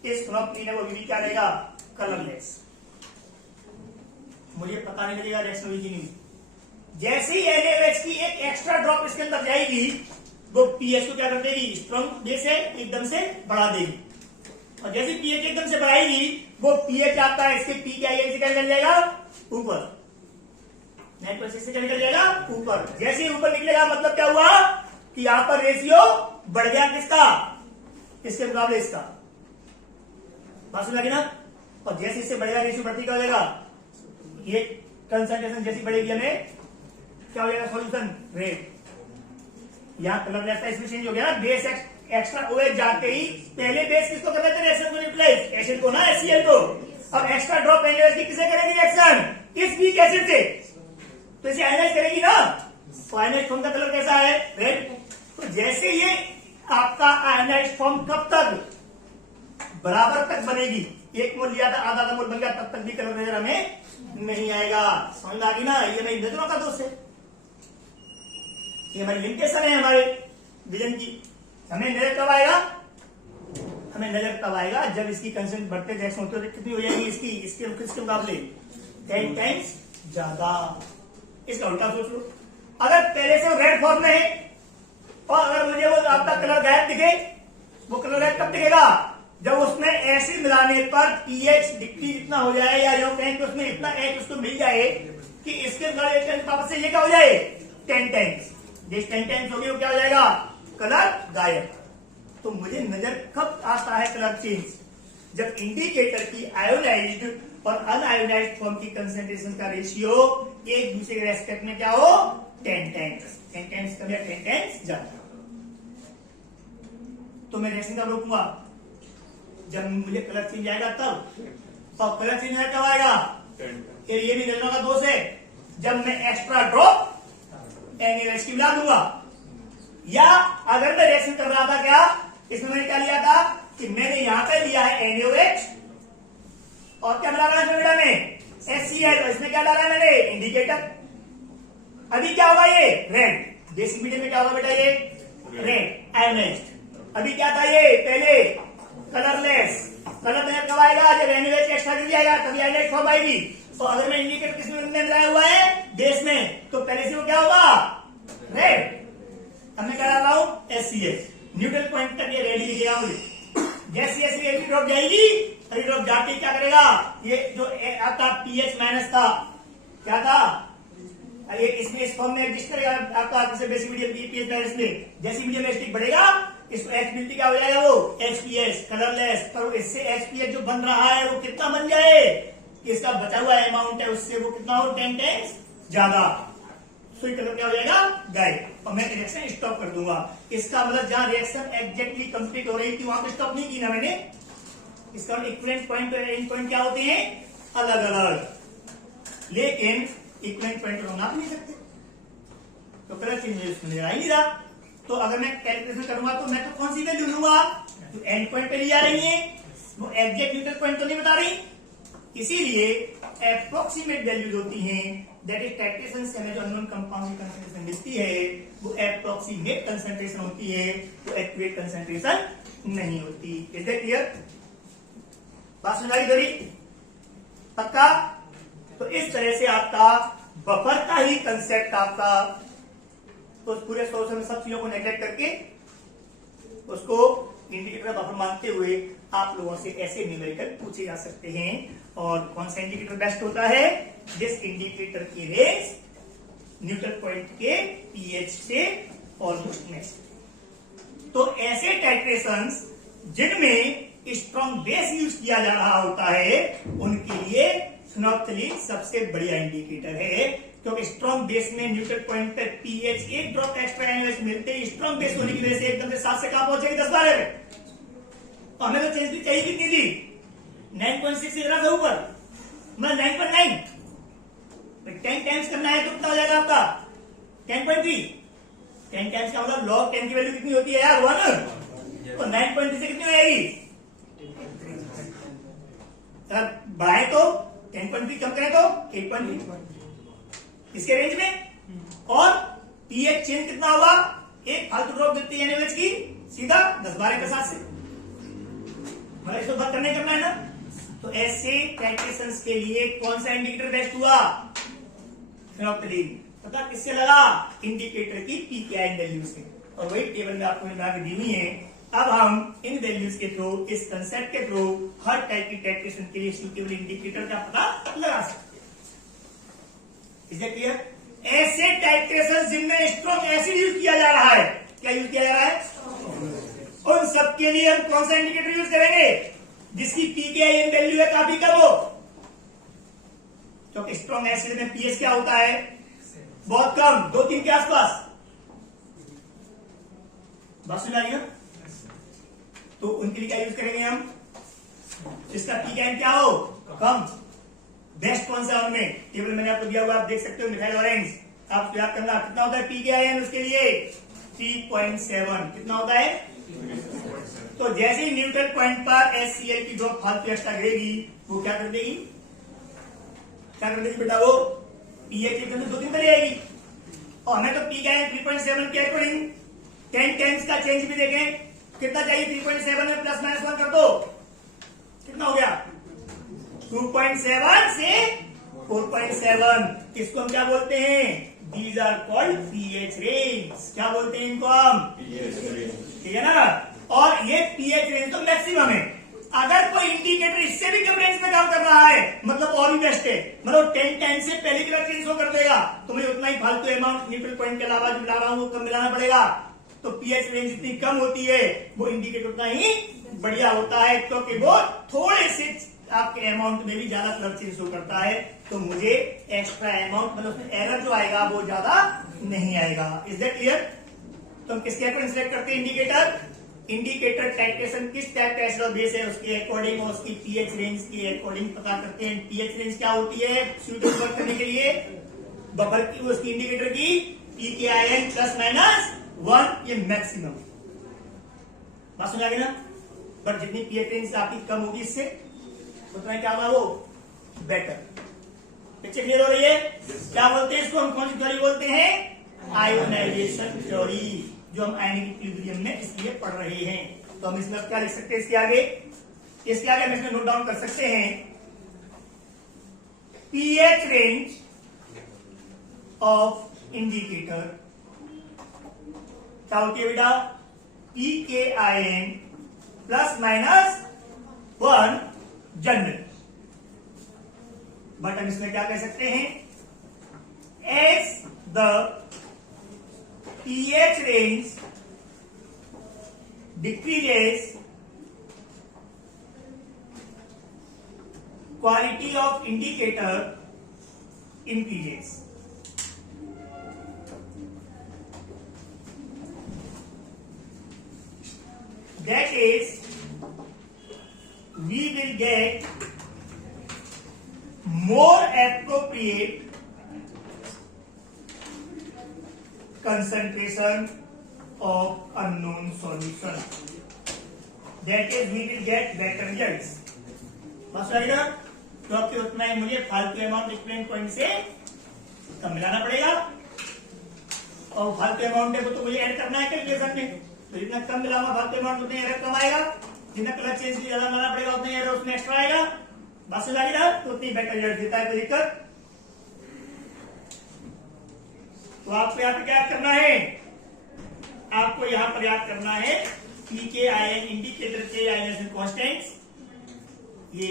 इस फिनोल्फथलीन है वो भी क्या रहेगा, कलरलेस। मुझे पता नहीं लगेगा रिएक्शन हुई कि नहीं। जैसे ही NaOH की एक एक्स्ट्रा ड्रॉप इसके अंदर जाएगी वो pH को क्या कर देगी, स्ट्रॉन्ग बेस है एकदम से बढ़ा देगी, और जैसे pH एकदम से बढ़ाएगी वो pH आपका इसके pKin से क्या निकल जाएगा, ऊपर। 9.6 से क्या निकल जाएगा, ऊपर। जैसे ही ऊपर निकलेगा मतलब क्या हुआ कि यहां पर रेशियो बढ़ गया किसका, इसके मुकाबले इसका। बात समझ आ गई ना। और जैसे इससे बढ़ेगा रेशियो बढ़ती क्या हो जाएगा, ये कंसंट्रेशन जैसी बढ़ेगी हमें क्या हो जाएगा, सॉल्यूशन रेड। यहां कलर रहता है इसमें चेंज हो गया ना, बेस एक्स्ट्रा OH जाते ही पहले बेस किसको कर लेते हैं, एसिड को न्यूट्रलाइज, एसिड को ना HCl को। अब एक्स्ट्रा ड्रॉप NaOH की किसे करेगी रिएक्शन, इस वीक एसिड से, तो इसे आयनाइज करेगी ना। आयनाइज फॉर्म का कलर कैसा है, रेड। तो जैसे ये आपका आयनाइज फॉर्म कब तक बराबर तक बनेगी, 1 मोल लिया था, आधा मोल बन गया, तब तक भी कलर नजर हमें नहीं आएगा। समझ आ गई ना? ये मेरी नजरों का दोष है, ये हमारी लिमिटेशन है हमारे विजन की। हमें नजर कब आएगा? हमें नजर तब आएगा जब इसकी कंसेंट बढ़ते जैसे होते होते कितनी हो जाएगी इसकी, इसके मुकाबले 10 टाइम्स ज्यादा। इसका उल्टा सोच लो, अगर पहले से रेड फॉर्म में है और अगर मुझे वो आपका कलर गायब दिखे, वो कलर गायब कब दिखेगा? जब उसमें एसिड मिलाने पर पीएच डिक्रीज इतना हो जाए, या यूं कहें कि उसमें इतना एच उसको मिल जाए कि इसके वापस से ये क्या हो जाए 10 टाइम्स। जिस 10 टाइम्स होगी वो क्या हो जाएगा? कलर गायब। तो मुझे नजर कब आता है कलर चेंज? जब इंडिकेटर की आयोनाइज्ड और अनआयोनाइज्ड फॉर्म की कंसेंट्रेशन का रेशियो एक दूसरे के रेस्पेक्ट में क्या हो 10 टाइम्स, 10 टाइम्स कम या 10 टाइम्स ज्यादा। तो मैं रिएक्शन कब रोकूंगा? जब मुझे कलर चेंज आएगा तब। और कलर चेंज कब आएगा? फिर ये भी नजरों का दोष है, जब मैं एक्स्ट्रा ड्रॉप NaOH की मिला दूंगा, या अगर मैं रिएक्शन कर रहा था क्या, इसमें मैंने क्या लिया था कि मैंने यहां पे लिया है NaOH और क्या मिला रहा में HCl, और इसमें क्या डाला है मैंने इंडिकेटर। अभी क्या होगा ये रेड, बेसिक मीडियम में क्या होगा बेटा ये रेड आयोनाइज्ड। अभी क्या था ये पहले कलरलेस, कलर नजर कब आएगा? जब NaOH एक्स्ट्रा गिर जाएगा तभी आयोनाइज्ड फॉर्म आएगी। तो अगर मैं इंडिकेटर किस में लगाया हुआ है बेस में, तो पहले से वो क्या होगा रेड। अब मैं क्या डाल रहा हूं HCl, न्यूट्रल पॉइंट तक ये रेडी लिखेगा मुझे। जैसी जैसी एसिड ड्रॉप जाएगी, अभी ड्रॉप जाके क्या करेगा, ये जो आपका पीएच माइनस था क्या था, ये इसमें इस फॉर्म में एडजस्ट करेगा आपका जैसे बेसिक मीडियम पीएच माइनस में। जैसी मीडियम एसिड बढ़ेगा इसको एच मिलती क्या हो जाएगा वो HPS कलरलेस। पर इससे HPS जो बन रहा है वो कितना बन जाए, इसका बचा हुआ अमाउंट है उससे वो कितना हो 10 टाइम्स ज्यादा। सुई कलर क्या हो जाएगा गायब, और मैं रिएक्शन स्टॉप कर दूंगा। इसका मतलब जहां रिएक्शन एग्जैक्टली कंप्लीट हो रही थी वहां पे स्टॉप नहीं की ना मैंने। इसका इक्विवेलेंट पॉइंट और एंड पॉइंट क्या होते हैं अलग अलग, लेकिन इक्विवेलेंट पॉइंट पर नाप नहीं सकते, तो कलर चेंज नजर आ ही नहीं रहा। तो अगर मैं कैलकुलेशन करूंगा तो मैं तो कौन सी वैल्यू लूंगा, तो एंड पॉइंट पे लिया रही है, वो एग्जैक्ट न्यूट्रल पॉइंट तो नहीं बता रही। इसीलिए एप्रोक्सीमेट वैल्यूज होती हैं, दैट इज टाइट्रेशन से हमें जो अननोन कंपाउंड की कंसंट्रेशन मिलती है वो एप्रोक्सीमेट कंसंट्रेशन होती है, वो एक्यूरेट कंसंट्रेशन नहीं होती। Is that clear? बात सुनाई दे रही पक्का? तो इस तरह से आपका बफर का ही कंसेप्ट आपका तो उस पूरे सोर्स में सब चीजों को नेगलेक्ट करके उसको इंडिकेटर बफर मानते हुए आप लोगों से ऐसे न्यूमेरिकल पूछे जा सकते हैं। और कौन सा इंडिकेटर बेस्ट होता है? जिस इंडिकेटर की रेंज न्यूट्रल पॉइंट के पीएच से ऑलमोस्ट नेक्स्ट। तो ऐसे टाइट्रेशंस जिनमें स्ट्रॉन्ग बेस यूज किया जा रहा होता है उनके लिए फिनोल्फ्थालीन सबसे बढ़िया इंडिकेटर है, क्योंकि स्ट्रॉन्ग बेस में न्यूट्रल पॉइंट पर पीएच एक ड्रॉप एक्स्ट्रा NaOH मिलते ही स्ट्रॉन्ग बेस होने की वजह से एकदम से 7 से कहां पहुंचेगी 10-12 में। तो हमें तो चेंज भी चाहिए कितनी थी 9.6 से जरा ऊपर, मतलब 9.9 10 टाइम्स करना है तो कितना हो जाएगा आपका 10.3। 10 टाइम्स का मतलब log 10 की वैल्यू कितनी होती है यार 1, तो 9.3 से कितनी हो जाएगी, बढ़ाए तो 10.3 कम करें तो 8.3 इसके रेंज में। और पीएच चेंज कितना होगा, एक फालतू ड्रॉप देती है NaOH की सीधा 10-12 के साथ से, मतलब इसको बात करने करना है ना। तो ऐसे टाइट्रेशंस के लिए कौन सा इंडिकेटर बेस्ट हुआ, फिनोल्फ्थालीन। पता किससे लगा, इंडिकेटर की पीकेआई वैल्यू से, और वही टेबल में आपको बना के दी हुई है। अब हम इन वैल्यूज के थ्रू, इस कंसेप्ट के थ्रू हर टाइप की टाइट्रेशन के लिए सूटेबल इंडिकेटर का पता लगा सकते हैं। Is that clear? ऐसे टाइट्रेशन जिनमें स्ट्रॉन्ग एसिड यूज किया जा रहा है, क्या यूज किया जा रहा है, उन सबके लिए हम कौन सा इंडिकेटर यूज करेंगे, जिसकी पीकेआई वैल्यू है काफी कम हो, क्योंकि स्ट्रॉन्ग एसिड में पीएच क्या होता है बहुत कम, 2-3 के आसपास। बात सुन रही हो? तो उनके लिए क्या यूज करेंगे हम, जिसका पीकेआई क्या हो कम। बेस्ट कौन सा उनमें, टेबल मैंने आपको दिया हुआ आप देख सकते हो, मिथाइल ऑरेंज। आप याद करना कितना होता है पीकेआई उसके लिए 3.7 कितना होता है। तो जैसे ही न्यूट्रल पॉइंट पर HCl की ड्रॉप फालतू एक्स्ट्रा गिरेगी वो क्या कर देगी, क्या कर देगी बेटा, वो pH के अंदर 2-3 चली जाएगी। और हमें तो पी क्या है 3.7 के अकॉर्डिंग 10 टाइम्स का चेंज भी देखें कितना चाहिए, 3.7 में +-1 कर दो कितना हो गया 2.7 से 4.7। इसको हम क्या बोलते हैं, these are called pH range. क्या बोलते हैं इनको हम, ठीक है ना। और ये pH रेंज तो मैक्सिमम है। अगर कोई इंडिकेटर इससे भी कम रेंज में काम कर रहा है मतलब और भी बेस्ट है, मतलब 10 टाइम्स से पहले की रेंज शो कर देगा तो मुझे उतना ही फालतू अमाउंट न्यूट्रल पॉइंट के अलावा जो मिला रहा हूं वो कम मिलाना पड़ेगा। तो pH रेंज जितनी कम होती है वो इंडिकेटर उतना ही बढ़िया होता है, क्योंकि वो थोड़े से आपके अमाउंट में भी ज्यादा कलर चेंज शो करता है। तो मुझे एक्स्ट्रा अमाउंट मतलब एरर जो आएगा वो ज्यादा नहीं आएगा। Is that clear. तो हम किसके अकॉर्डिंग सिलेक्ट करते हैं इंडिकेटर, इंडिकेटर टाइट्रेशन किस टाइप का एसिड और बेस है उसके अकॉर्डिंग और उसकी pH रेंज के अकॉर्डिंग पता करते हैं। pH रेंज क्या होती है सुटेबल वर्क करने के लिए, बफर की उसकी इंडिकेटर की pKIN +-1 ये मैक्सिमम बात समझ आ गई ना। पर जितनी pH रेंज आपकी कम होगी इससे उतना क्या होगा वो बेटर। पिक्चर क्लियर हो रही है। क्या बोलते हैं इसको, हम कौन सी थ्योरी बोलते हैं, आयोनाइजेशन थ्योरी, जो हम आयनिक इक्विलिब्रियम में इसलिए पढ़ रहे हैं। तो हम इसमें क्या लिख सकते हैं, इसके आगे हम इसमें नोट डाउन कर सकते हैं pH रेंज ऑफ इंडिकेटर क्या होती है बेटा, pKIN +-1 जनरल। बट हम इसमें क्या कह सकते हैं, as the pH range decreases, quality of indicator increases. That is, we will get more appropriate concentration of unknown solution. That is, we will get better results. बस आएगा क्योंकि उतना ही मुझे फालतू अमाउंट एक्सप्लेन पॉइंट से कम मिलाना पड़ेगा और फालतू अमाउंट है वो तो मुझे ऐड करना है कैलकुलेशन में। तो जितना कम मिलाऊंगा फालतू अमाउंट उतना एरर कम आएगा, जितना कलर चेंज भी ज्यादा मिलाना पड़ेगा उतना एरर उसमें एक्स्ट्रा आएगा। बस आएगा तो उतनी बेटर रिजल्ट देता है। कोई दिक्कत, तो आपको यहाँ पे क्या करना है, आपको यहाँ पर याद करना है pKIN इंडिकेटर के आयोनाइजेशन कांस्टेंट्स। ये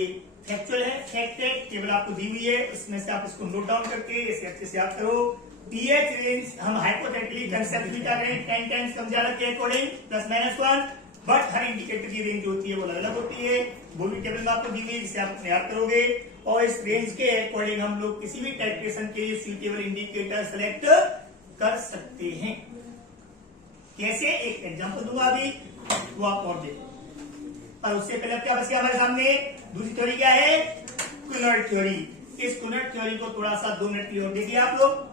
फैक्चुअल है, फैक्ट है, टेबल आपको दी हुई है, उसमें से आप इसको नोट डाउन करके इसे अच्छे से याद करो। pH रेंज हम हाइपोथेटिकली कंसेप्ट भी कर रहे हैं 10 टाइम्स कम ज्यादा के अकॉर्डिंग +-1, बट हर इंडिकेटर की रेंज होती है वो अलग अलग होती है, वो भी टेबल में आपको दी हुई है जिसे आप याद करोगे। और इस रेंज के अकॉर्डिंग हम लोग किसी भी टाइट्रेशन के लिए सूटेबल इंडिकेटर सेलेक्ट कर सकते हैं। कैसे, एक एग्जांपल दूंगा अभी, वो आप और देखो। और उससे पहले क्या बच गया हमारे सामने, दूसरी थ्योरी क्या है, कुनर्ड थ्योरी। इस कुनर्ड थ्योरी को थोड़ा सा 2 मिनट की और देखिए आप लोग।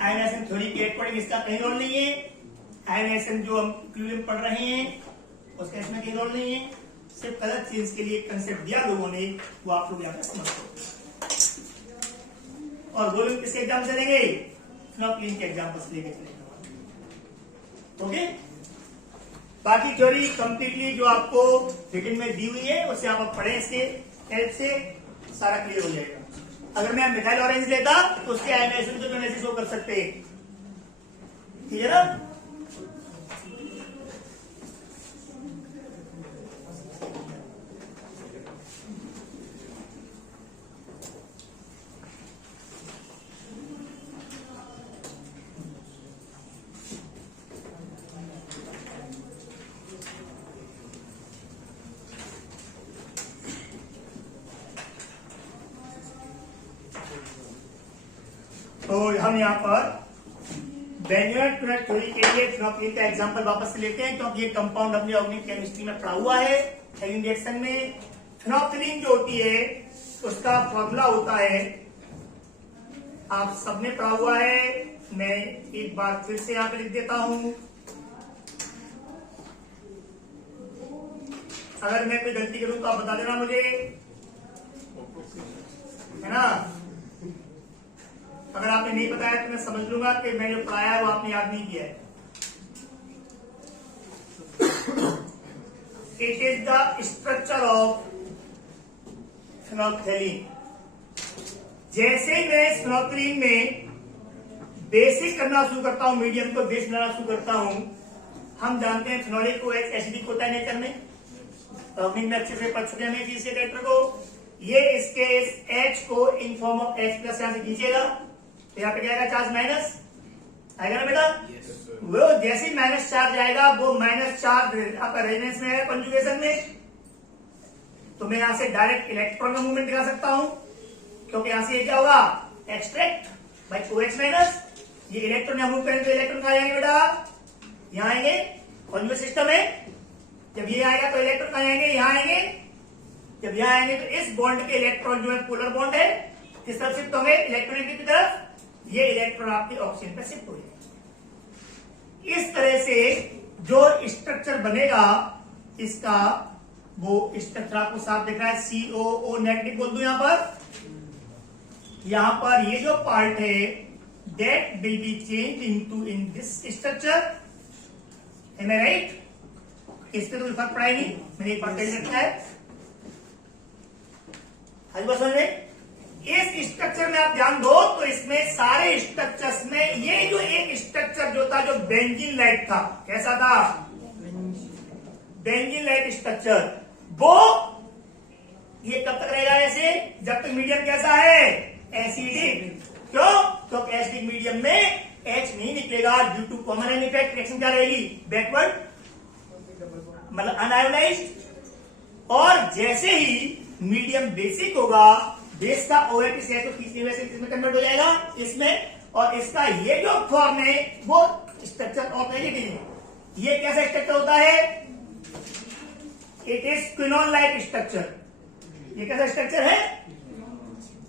आयोनाइजेशन थ्योरी के अकॉर्डिंग इसका कहीं रोल नहीं है, आयोनाइजेशन जो हम इक्विलिब्रियम पढ़ रहे हैं उसका इसमें कहीं रोल नहीं है, सिर्फ कलर चेंज के लिए कंसेप्ट दिया लोगों ने, वो आप लोग यहाँ पर समझते। और वो लोग किसके एग्जाम से लेंगे, फ्लोपलिन के एग्जाम्पल्स लेके चलेंगे। ओके, बाकी थ्योरी कंप्लीटली जो आपको रिटन में दी हुई है उससे आप पढ़ें, इसके हेल्प से सारा क्लियर हो जाएगा। अगर मैं मिथाइल ऑरेंज लेता तो उसके आयोनाइजेशन को तो ऐसे शो कर सकते हैं, ठीक है ना। तो हम यहाँ पर बेंजोइक कुनर्ड थ्योरी के लिए फिनोप्सिलिन का एग्जांपल वापस से लेते हैं, क्योंकि ये कंपाउंड अपने ऑर्गेनिक केमिस्ट्री में पढ़ा हुआ है। हेलिन रिएक्शन में फिनोप्सिलिन जो होती है उसका फॉर्मूला होता है, आप सबने पढ़ा हुआ है, मैं एक बार फिर से यहाँ पे लिख देता हूं। अगर मैं कोई गलती करूं तो आप बता देना मुझे, है ना। अगर आपने नहीं बताया तो मैं समझ लूंगा कि मैंने जो पढ़ाया है वो आपने याद नहीं किया है। It is the structure of phenolphthalein. जैसे ही मैं फिनोल्फथैलीन में बेसिक करना शुरू करता हूं, मीडियम को बेस बनाना शुरू करता हूं, हम जानते हैं फिनोलिक को एसिडिक होता है नेचर में, टॉपिक में अच्छे से पढ़ चुके हैं इस कैरेक्टर को। ये इसके इस H को in form of H plus यहां से खींचेगा तो यहाँ पे क्या आएगा, चार्ज माइनस आएगा ना बेटा। वो जैसे ही माइनस चार्ज आएगा वो माइनस चार्ज आपका रेजोनेंस में है कंजुगेशन में, तो मैं यहां से डायरेक्ट इलेक्ट्रॉन का मूवमेंट दिखा सकता हूं, क्योंकि यहां से क्या होगा, एक्सट्रैक्ट बाई OH माइनस। ये इलेक्ट्रॉन यहां मूव करेंगे तो इलेक्ट्रॉन कहां जाएंगे बेटा, यहां आएंगे। कॉन्जुगेट सिस्टम है, जब ये आएगा तो इलेक्ट्रॉन कहां आएंगे, यहां आएंगे। जब यहां आएंगे तो इस बॉन्ड के इलेक्ट्रॉन जो है पोलर बॉन्ड है, किस तरफ शिफ्ट होंगे, इलेक्ट्रॉनिक की तरफ। ये इलेक्ट्रॉन आपके ऑक्सीजन पर शिफ्ट हो जाएंगे। इस तरह से जो स्ट्रक्चर बनेगा इसका, वो स्ट्रक्चर आपको साफ दिख रहा है, COO नेगेटिव बोल दू यहां पर ये जो पार्ट है that will be changed into in this structure, am I right? इस पे तो कोई फर्क पड़ा ही नहीं, मैंने एक बार कह रखा है। आज बात समझ में, इस स्ट्रक्चर में आप ध्यान दो तो इसमें सारे स्ट्रक्चर्स में ये जो एक स्ट्रक्चर जो था, जो बेंजीन लाइट था, कैसा था, बेंजीन लाइट स्ट्रक्चर, वो ये कब तक रहेगा ऐसे, जब तक मीडियम कैसा है, एसिडिक। क्यों, क्योंकि एसिडिक मीडियम में H नहीं निकलेगा due to common ion effect. Reaction क्या रहेगी, बैकवर्ड, मतलब अनआयोनाइज्ड। और जैसे ही मीडियम बेसिक होगा, बेस का OH है तो तीसरी वजह से किसमें कन्वर्ट हो जाएगा, इसमें। और इसका ये जो फॉर्म है वो स्ट्रक्चर ऑफ नेगेटिव। ये कैसा स्ट्रक्चर होता है, it is quinone like structure. ये कैसा स्ट्रक्चर है,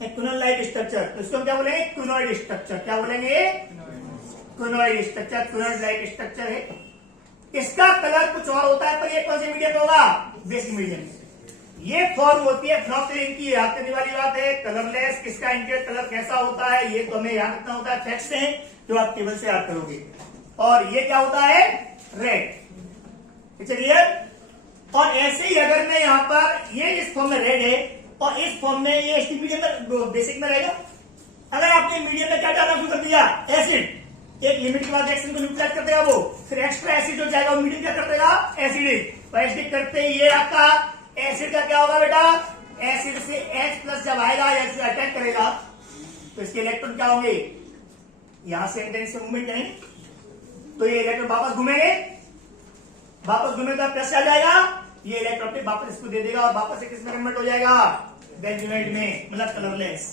क्विनोन लाइक स्ट्रक्चर। तो इसको हम क्या बोलेंगे, क्विनोइड स्ट्रक्चर। क्या बोलेंगे, क्विनोइड स्ट्रक्चर, क्विनोइड लाइक स्ट्रक्चर है। इसका कलर कुछ और होता है, पर ये कौन से मीडियम होगा, बेसिक मीडियम। ये फॉर्म होती है फिनोल्फथैलीन की, याद करने वाली बात है, कलरलेस। किसका इंटीरियर कलर कैसा होता है ये तो हमें याद रखना होता है, फैक्ट्स हैं जो आप टेबल से याद करोगे। और ये क्या होता है, रेड। क्लियर। और ऐसे ही अगर मैं यहाँ पर ये इस फॉर्म में रेड है और इस फॉर्म में ये एसिड मीडियम में बेसिक में रहेगा। अगर आपने मीडियम में क्या डालना शुरू कर दिया, एसिड, एक लिमिट के बाद रिएक्शन को न्यूट्रलाइज कर देगा वो, फिर एक्स्ट्रा एसिड हो जाएगा, वो मीडियम क्या कर देगा, एसिडिक। और एसिडिक करते ही ये आपका एसिड का क्या होगा बेटा, एसिड से H प्लस जब आएगा या अटैक करेगा तो इसके इलेक्ट्रॉन क्या होंगे, यहां से एंटेंस मूवमेंट करेंगे तो ये इलेक्ट्रॉन वापस घूमेंगे, वापस घूमेंगे तो प्लस आ जाएगा, ये इलेक्ट्रॉन वापस इसको दे देगा और वापस से किसमें कन्वर्ट हो जाएगा, बेंजोनाइड में, मतलब कलरलेस।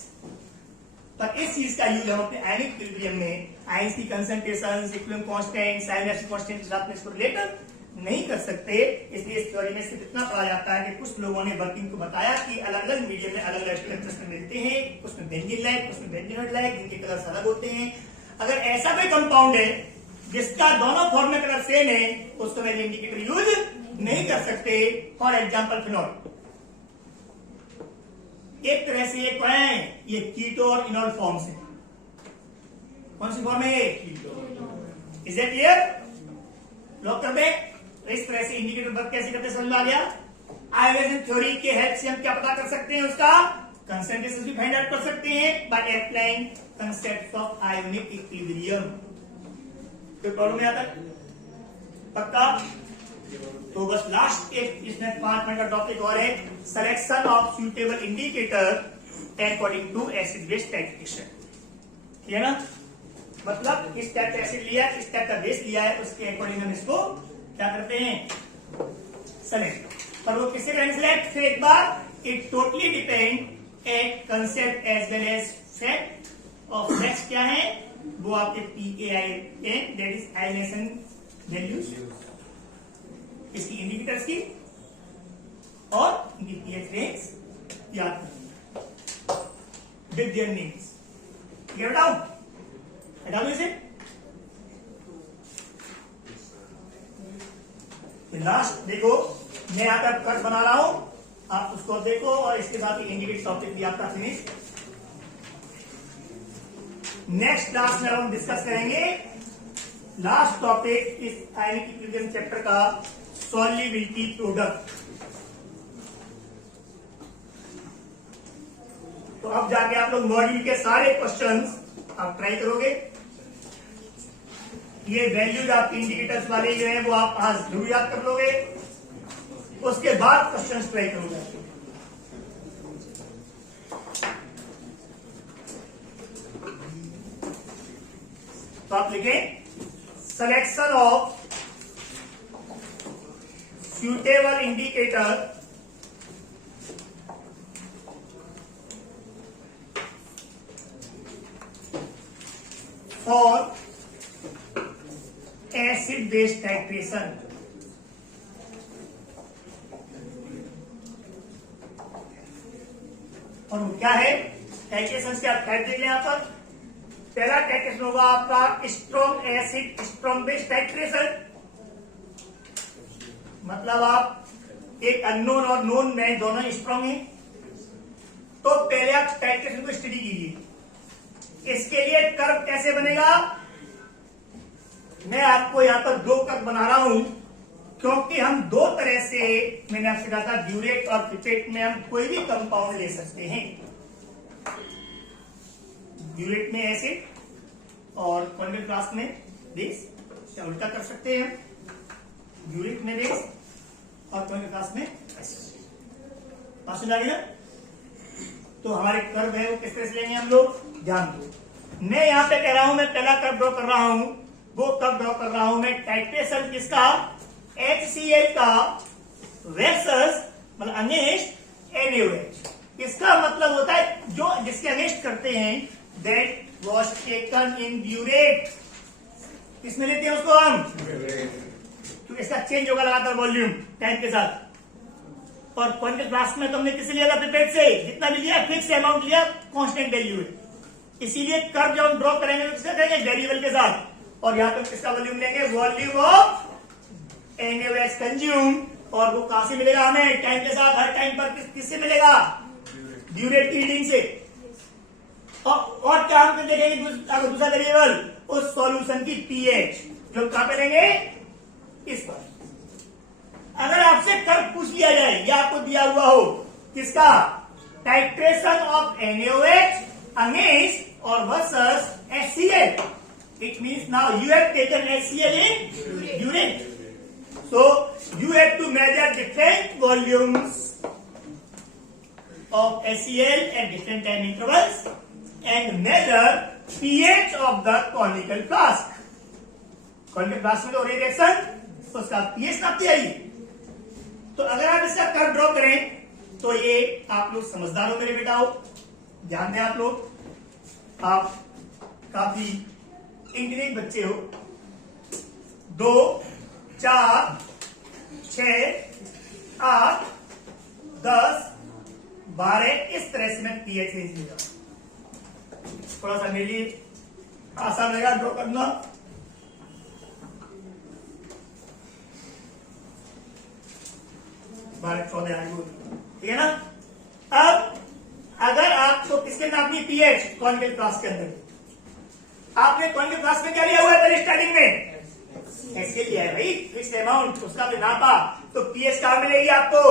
पर इस चीज का यूज हम अपने आयनिक इक्विलिब्रियम में आयंस की concentration, equilibrium constant, sinus constant के साथ में इसको रिलेट नहीं कर सकते। इसलिए इस थ्योरी में सिर्फ इतना पढ़ा जाता है कि कुछ लोगों ने वर्किंग को बताया कि अलग अलग मीडियम में अलग अलग स्ट्रक्चर्स मिलते हैं, कुछ में बेंजीन लाइक, कुछ में बेंजीनोइड लाइक, जिनके कलर्स अलग होते हैं। अगर ऐसा कोई कंपाउंड है जिसका दोनों फॉर्म में कलर सेम है, उसको मैं इंडिकेटर यूज नहीं कर सकते। फॉर एग्जाम्पल फिनॉल, एक तरह से ये कौन है, ये कीटो और इनॉल फॉर्म से, कौन सी फॉर्म है ये, इज इट क्लियर, लॉक कर दे। इस तरह से इंडिकेटर वर्क कैसे करते समझ में आ गया। आयोनाइजेशन थ्योरी के हेल्प से हम क्या पता कर सकते हैं, उसका कंसंट्रेशन भी फाइंड आउट कर सकते हैं by applying concept of ionic equilibrium. कोई प्रॉब्लम नहीं आता पक्का। तो बस लास्ट एक इसमें 5 मिनट का टॉपिक और है, selection of suitable indicator according to acid base titration. ठीक है ना, मतलब इस टाइप का एसिड लिया, इस टाइप का बेस लिया है, उसके अकॉर्डिंग हम इसको क्या करते हैं, सेलेक्ट। पर वो किससे करेंगे सिलेक्ट, फिर एक बार it totally depend at concept as well as fact. और फैक्ट्स क्या है, वो आपके PAIN, that is ionization values, इसकी इंडिकेटर्स की और इनकी pH रेंज याद करेंगे विद देयर नेम्स। ठीक है बताओ, हटा दो इसे। लास्ट देखो, मैं यहाँ पर कर्व बना रहा हूं, आप उसको देखो और इसके बाद इंडिकेट टॉपिक भी आपका फिनिश। नेक्स्ट क्लास में हम डिस्कस करेंगे लास्ट टॉपिक इस आयनिक इक्विलिब्रियम चैप्टर का, सॉल्युबिलिटी प्रोडक्ट। तो अब जाके आप लोग मॉड्यूल के सारे क्वेश्चंस आप ट्राई करोगे। ये वैल्यूज आपके इंडिकेटर्स वाले जो है वो आप आज जरूर याद कर लोगे, उसके बाद क्वेश्चंस ट्राई करोगे। तो आप लिखें selection of suitable indicator for acid base titration। और वो क्या है टाइट्रेशन के आप टाइप देख लें। यहाँ पर पहला टाइट्रेशन होगा आपका strong acid strong base titration, मतलब आप एक अननोन और नोन में दोनों स्ट्रॉन्ग हैं, तो पहले आप टाइट्रेशन को स्टडी कीजिए। इसके लिए कर्व कैसे बनेगा, मैं आपको यहां पर दो कर्व बना रहा हूं, क्योंकि हम दो तरह से, मैंने आपसे कहा था ड्यूरेट और पिपेट में हम कोई भी कंपाउंड ले सकते हैं। ड्यूरेट में एसिड और कॉन्वेक्स फ्लास्क में बेस, या उल्टा कर सकते हैं, ड्यूरेट में बेस और कॉन्वेक्स फ्लास्क में एसिड। बात सुन ना? तो हमारे कर्व है वो किस तरह से लेंगे हम लोग, ध्यान दो। मैं यहां पे कह रहा हूं, मैं पहला कर्व ड्रॉ कर रहा हूं, वो कर्व ड्रॉ कर रहा हूं मैं टाइट्रेशन किसका, HCl का वर्सेस मतलब अगेंस्ट NaOH। इसका मतलब होता है जो जिसके अगेंस्ट करते हैं, दैट वाज टेकन इन ड्यूरेट। किसमें लेते हैं उसको हम, तो इसका चेंज होगा लगातार वॉल्यूम टाइम के साथ। और कॉन्वेक्स फ्लास्क में तो हमने किसे लिया था, पिपेट से जितना भी लिया फिक्स अमाउंट लिया, कांस्टेंट वैल्यू है। इसीलिए कर्व जब हम ड्रॉ करेंगे तो किससे करेंगे, वेरिएबल के साथ। और यहां पर किसका वॉल्यूम लेंगे, वॉल्यूम ऑफ NaOH कंज्यूम। और वो कहां से मिलेगा हमें, टाइम के साथ, हर टाइम पर किससे मिलेगा, ड्यूरेट की रीडिंग से। और क्या हम देखेंगे दूसरा वेरिएबल, उस सॉल्यूशन की pH, जो कहां पे लेंगे, इस पर। अगर आपसे कर्व पूछ लिया जाए या आपको दिया हुआ हो किसका, टाइट्रेशन ऑफ NaOH अगेंस्ट और versus HCl, it means now you have taken HCl in ड्यूरेट, so you have to measure different volumes of HCl at different time intervals and measure pH of the conical flask। Conical flask में तो reaction, तो उसका pH नापती आएगी। तो अगर आप इसका curve draw करें तो ये आप लोग समझदार हो मेरे बेटा हो, ध्यान दें आप लोग, आप काफी इंटेलिजेंट बच्चे हो। 2, 4, 6, 8, 10, 12 इस तरह से मैं pH रेंज लेगा। थोड़ा सा मेरे लिए आसान रहेगा ड्रॉ करना। ठीक है ना। अब अगर आपको किसके नापनी pH, कॉनिकल फ्लास्क के अंदर, आपने कॉनिकल फ्लास्क में क्या लिया हुआ है स्टार्टिंग में, HCl लिया है भाई, फिक्स अमाउंट, उसका भी नापा, तो pH कहां मिलेगी आपको,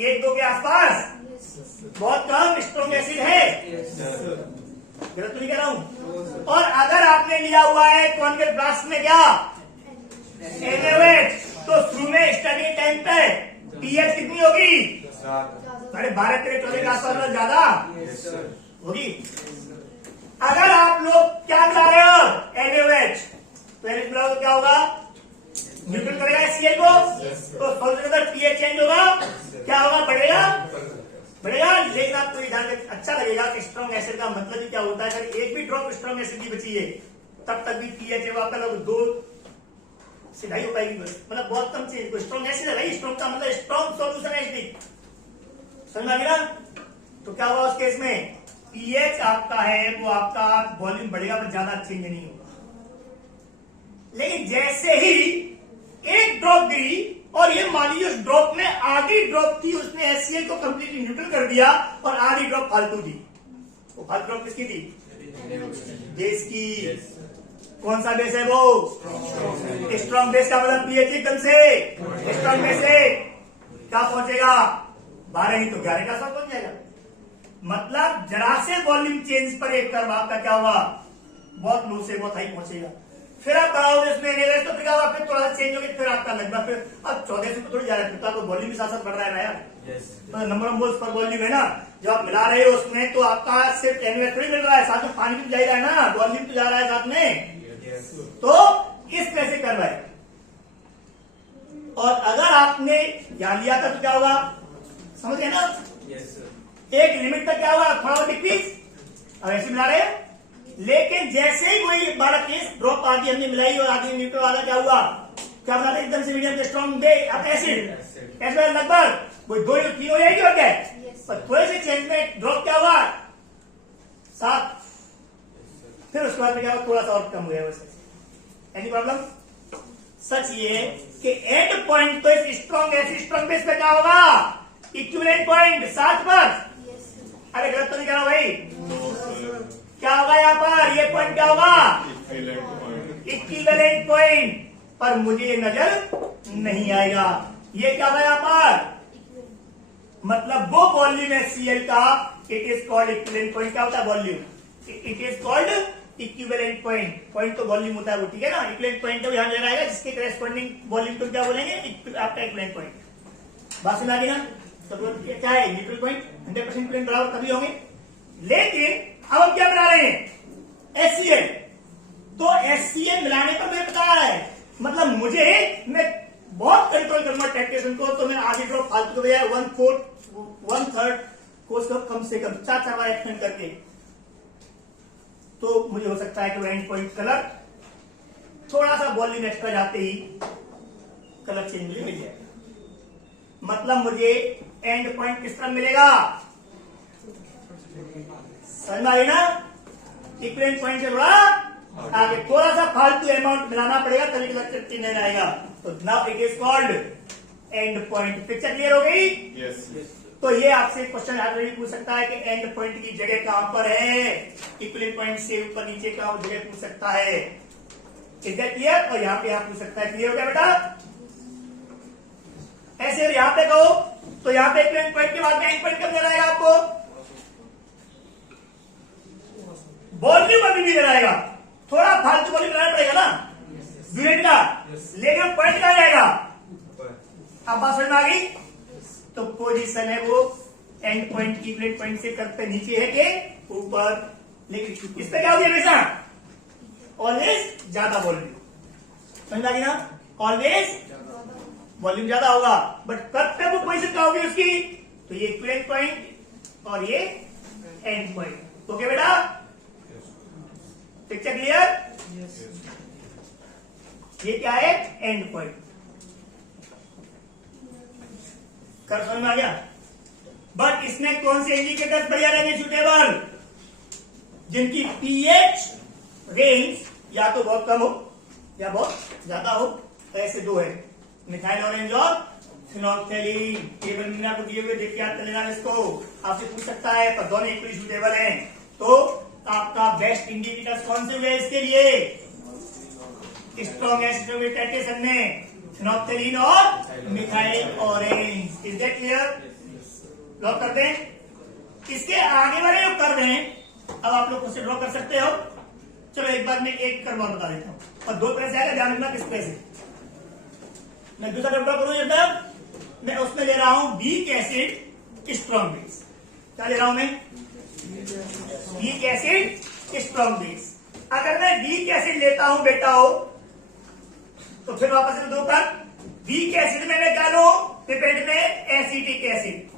1-2 के आसपास, बहुत कम स्ट्रॉन्ग एसिड है, गलत तो नहीं कह रहा हूं। और अगर आपने लिया हुआ है कॉनिकल फ्लास्क में क्या, NaOH, तो शुरू में स्टार्टिंग टाइम पे pH कितनी होगी, 12-13-14 के आसपास, ज्यादा होगी। अगर आप लोग क्या मिला रहे हो, NaOH, तो NaOH मिलाओ तो क्या होगा, न्यूट्रल करेगा HCl को, तो सॉल्यूशन का pH चेंज होगा, क्या होगा, बढ़ेगा, लेकिन आपको ये ध्यान अच्छा लगेगा कि स्ट्रॉन्ग एसिड का मतलब ही क्या होता है। अगर एक भी ड्रॉप स्ट्रॉन्ग एसिड की बची है तब तक भी pH है वो आपका लोग 2 से ढाई हो पाएगी बस, मतलब बहुत कम चीज। स्ट्रॉन्ग एसिड है भाई, स्ट्रॉन्ग का मतलब स्ट्रॉन्ग सॉल्यूशन है एसिडिक, समझ आ गया। तो क्या होगा उस केस में, pH आपका है वो आपका वॉल्यूम बढ़ेगा पर ज्यादा चेंज नहीं होगा। लेकिन जैसे ही एक ड्रॉप गिरी और ये मान लीजिए उस ड्रॉप में आधी ड्रॉप थी, उसने HCl को कंप्लीटली न्यूट्रल कर दिया और आधी ड्रॉप फालतू थी। वो फालतू ड्रॉप किसकी थी? बेस की। कौन सा बेस है वो? स्ट्रॉन्ग बेस का मतलब pH एकदम से स्ट्रॉन्ग बेस से क्या पहुंचेगा? 12 नहीं तो 11 का साथ पहुंच जाएगा। मतलब जरा से वॉल्यूम चेंज पर एक कर्व आपका क्या हुआ? बहुत लो से बहुत हाई पहुंचेगा। फिर आप बढ़ाओगे उसमें तो फिर क्या, फिर थोड़ा सा चेंज होगा, फिर आपका लगभग फिर अब 14 से थोड़ी जा रहा है, फिर तो आपको वॉल्यूम भी साथ साथ बढ़ रहा है ना यार। तो number of moles per volume है ना, जब आप मिला रहे हो उसमें तो आपका सिर्फ NaOH थोड़ी मिल रहा है, साथ में पानी भी जा रहा है ना, वॉल्यूम तो जा रहा है साथ में। तो इस तरह से करवाए। और अगर आपने ध्यान लिया था तो क्या होगा? समझ गए ना? एक लिमिट तक क्या होगा? थोड़ा डिक्रीज। अब ऐसे मिला रहे हैं, लेकिन जैसे ही कोई 12 केस ड्रॉप आदि हमने मिलाई और आदि न्यूट्रल वाला क्या हुआ? क्या बना एकदम से मीडियम स्ट्रॉन्ग दे अब एसिड ऐसे लगभग कोई 2 या 3 हो जाएगी और क्या? पर थोड़े से चेंज में ड्रॉप क्या हुआ? 7। फिर उसके बाद में क्या हुआ? थोड़ा सा और कम हो गया वैसे। Any problem? सच ये कि एंड पॉइंट तो इस स्ट्रॉन्ग एसिड स्ट्रॉन्ग बेस पे क्या होगा? इक्विवेलेंट पॉइंट 7 पर। अरे गलत तो नहीं कहा भाई? क्या होगा यहाँ पर? ये पॉइंट क्या होगा? इक्विवेलेंट पॉइंट पर मुझे ये नजर नहीं आएगा। ये क्या होगा यहाँ पर? मतलब वो वॉल्यूम है HCl का, it is called equivalent point. क्या होता है? Volume. It is called equivalent point. Point तो वॉल्यूम होता है वो, ठीक है ना? इक्विवेलेंट पॉइंट तो यहां लगाएगा जिसके करेस्पॉन्डिंग वॉल्यूम को क्या बोलेंगे? आपका इक्विवेलेंट पॉइंट। बात समझ आ गई ना? तो क्या है? न्यूट्रल पॉइंट 100% इक्विवेलेंट बराबर तभी होंगे। लेकिन अब हम क्या बना रहे हैं? HCl। तो HCl मिलाने पर मुझे बता रहा है, मतलब मैं बहुत कंट्रोल करूंगा टेक्टेशन को, तो मैं आधी ड्रॉप फालतू के बजाय 1/4 को उसको कम से कम 4 बार एक्सपेंड करके, तो मुझे हो सकता है कि एंड पॉइंट कलर थोड़ा सा वॉल्यूम एक्स्ट्रा जाते ही कलर चेंज मुझे मिल जाएगा। मतलब मुझे एंड पॉइंट किस तरह मिलेगा? समझ में आई ना? इक्विवेलेंट पॉइंट से थोड़ा आगे थोड़ा सा फालतू अमाउंट मिलाना पड़ेगा तभी कलर चेंज नहीं आएगा। तो now it is called and point. Picture clear हो गई? यस। तो ये आपसे क्वेश्चन ऑलरेडी पूछ सकता है कि एंड पॉइंट की जगह कहां पर है? इक्विवेलेंट पॉइंट से ऊपर नीचे कहां जगह पूछ सकता है। Is that clear? और यहाँ पे आप पूछ सकता है। क्लियर हो गया बेटा? ऐसे यहाँ पे कहो तो यहाँ पे इक्विवेलेंट पॉइंट के बाद में एंड पॉइंट कब देना है आपको? वॉल्यूम अभी भी देना आएगा, थोड़ा फालतू वॉल्यूम बनाना पड़ेगा ना ड्यूरेट का, लेकिन पॉइंट कहां जाएगा? अब बात समझ में आ गई? तो पोजीशन है वो एंड पॉइंट की इक्विवेलेंट पॉइंट से कर्व पे नीचे है कि ऊपर, लेकिन इस पे क्या होगी हमेशा? ऑलवेज ज्यादा वॉल्यूम। समझ आ गई ना? ऑलवेज वॉल्यूम ज्यादा होगा, बट कर्व पे वो पोजीशन क्या होगी उसकी? तो ये इक्विवेलेंट पॉइंट और ये एंड पॉइंट। ओके बेटा? Picture clear? ये क्या है? And point. कर समझ में आ गया? बट इसमें कौन से इंडिकेटर्स बढ़िया रहेंगे सूटेबल? जिनकी पीएच रेंज या तो बहुत कम हो या बहुत ज्यादा हो। तो ऐसे 2 है, मिथाइल ऑरेंज और फिनोल्फथैलीन। टेबल में आपको दिए हुए देखिए, याद कर लेना इसको, आपसे पूछ सकता है, पर दोनों इक्वली सूटेबल हैं। तो आपका बेस्ट इंडिकेटर्स कौन से हुए इसके लिए? स्ट्रॉन्ग एसिड में फिनोल्फथैलीन और methyl orange. Is that clear? Lock करते हैं। इसके आगे वाले जो कर्व हैं अब आप लोग खुद से ड्रॉ कर सकते हो। चलो एक बार मैं एक कर्व और बता देता हूं, और 2 तरह से आएगा, ध्यान रखना किस तरह से। मैं दूसरा कर्व ड्रॉ करूं, जब मैं उसमें ले रहा हूं वीक एसिड स्ट्रॉन्ग बेस। क्या ले रहा हूं मैं? Week acid strong base. अगर मैं वीक एसिड लेता हूं बेटा हो, तो फिर वापस से 2 कर्व। वीक एसिड में मैं क्या लूं? पिपेट में एसिटिक एसिड,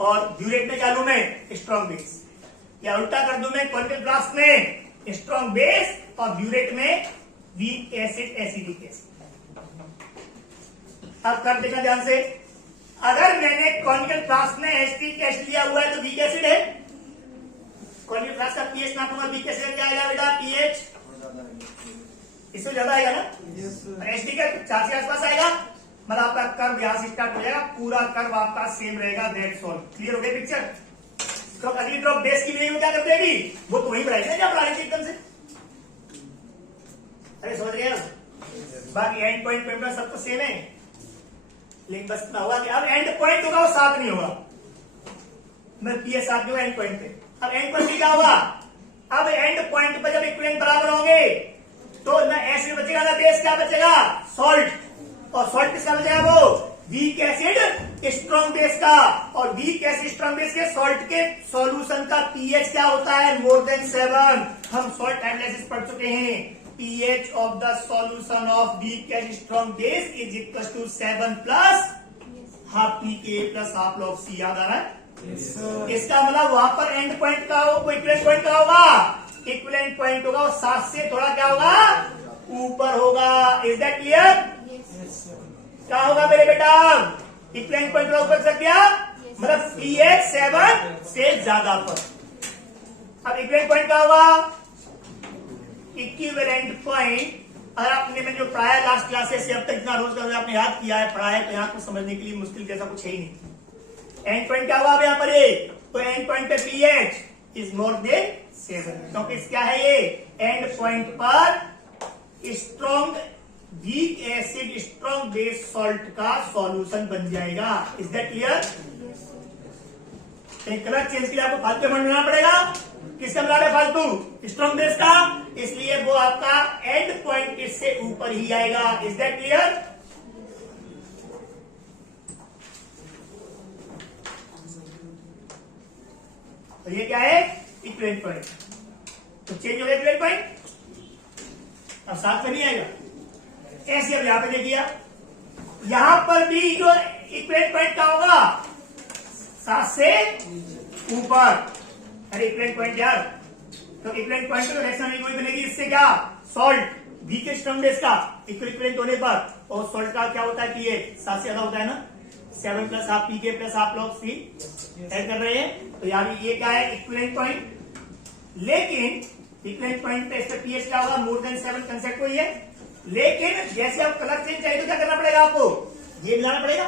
और ब्यूरेट में क्या लूं मैं? Strong base. या उल्टा कर दूं मैं, कॉनिकल फ्लास्क में स्ट्रॉन्ग बेस और ब्यूरेट में वीक एसिड एसिडिक एसिड। अब कर देखना ध्यान से, अगर मैंने कॉनिकल फ्लास्क में एसिटिक एसिड लिया हुआ है तो वीक एसिड है। कॉनिकल फ्लास्क का पीएच नापूंगा, वीक एसिड क्या आएगा बेटा? पीएच। इस इससे ज्यादा आएगा ना, एचडी का 4 के आसपास आएगा, मतलब आपका कर्व यहां से स्टार्ट हो जाएगा, पूरा कर्व आपका सेम रहेगा, दैट्स ऑल। क्लियर हो गया पिक्चर? तो अगली ड्रॉप बेस की वैल्यू क्या कर देगी, वो तो वही बढ़ाएगी ना जब बढ़ानी थी एकदम से। अरे समझ गए? बाकी एंड पॉइंट पे सबको सेम है, लेकिन बस इतना होगा कि अब एंड पॉइंट होगा वो साथ नहीं होगा, मैं पीए साथ नहीं होगा एंड पॉइंट पे। अब एंड पॉइंट क्या होगा, अब एंड पॉइंट पर जब इक्विवेलेंट बराबर होंगे तो ना एसिड बचेगा ना बेस, क्या बचेगा, सॉल्ट। और सॉल्ट किसका बचेगा, वो वीक एसिड स्ट्रॉन्ग बेस का, और वीक एसिड स्ट्रॉन्ग बेस के सॉल्ट के सॉल्यूशन का पीएच क्या होता है, मोर देन 7। हम सॉल्ट एनालिसिस पढ़ चुके हैं, pH of the solution of weak acid strong base is equal to 7 plus half pK plus half log C. याद आ रहा है? इसका मतलब वहां पर एंड पॉइंट का हो, इक्विवेलेंट पॉइंट का होगा, इक्विवेलेंट पॉइंट होगा, 7 से थोड़ा क्या होगा, ऊपर होगा। Is that clear? क्या होगा मेरे बेटा, इक्विवेलेंट पॉइंट थोड़ा ऊपर कर दिया, मतलब पीएच 7 से ज्यादा पर। अब इक्विवेलेंट पॉइंट क्या होगा, इक्विवेलेंट पॉइंट अगर आपने में जो पढ़ाया लास्ट क्लासेस से अब तक इतना रोज का आपने याद किया है, पढ़ा है, तो यहाँ को समझने के लिए मुश्किल जैसा कुछ है ही नहीं। एंड पॉइंट क्या होगा यहाँ पर, तो एंड पॉइंट पे पीएच इज मोर देन 7, क्योंकि क्या है ये, एंड पॉइंट पर strong week acid strong base salt का सॉल्यूशन बन जाएगा। Is that clear? Colour change के लिए आपको फालतू अमाउंट बनाना पड़ेगा, किसका बना रहे फालतू, स्ट्रॉन्ग बेस का, इसलिए वो आपका एंड पॉइंट इससे ऊपर ही आएगा। Is that clear? तो ये क्या है, इक्विवेलेंट पॉइंट। तो चेंज हो गया इक्विवेलेंट पॉइंट, अब साथ में नहीं आएगा। ऐसे अब यहां पे देखिए, यहां पर भी जो इक्विवेलेंट पॉइंट क्या होगा, 7 से ऊपर। अरे इक्विवेलेंट पॉइंट यार, तो इक्विवेलेंट पॉइंट तो रिएक्शन वही बनेगी, इससे क्या, सॉल्ट वीक स्ट्रॉन्ग बेस का इक्विवेलेंट होने पर, और सॉल्ट का क्या होता है, पीएच 7 से ज्यादा होता है ना, 7 plus half pK plus half log सी ऐड कर रहे हैं, तो यहाँ ये क्या है, इक्विवेलेंट पॉइंट। लेकिन इक्विवेलेंट पॉइंट पे इसका पीएच क्या होगा, मोर देन 7 कंसेप्ट कोई है, लेकिन जैसे आप कलर चेंज चाहिए तो क्या करना पड़ेगा आपको, ये मिलाना पड़ेगा,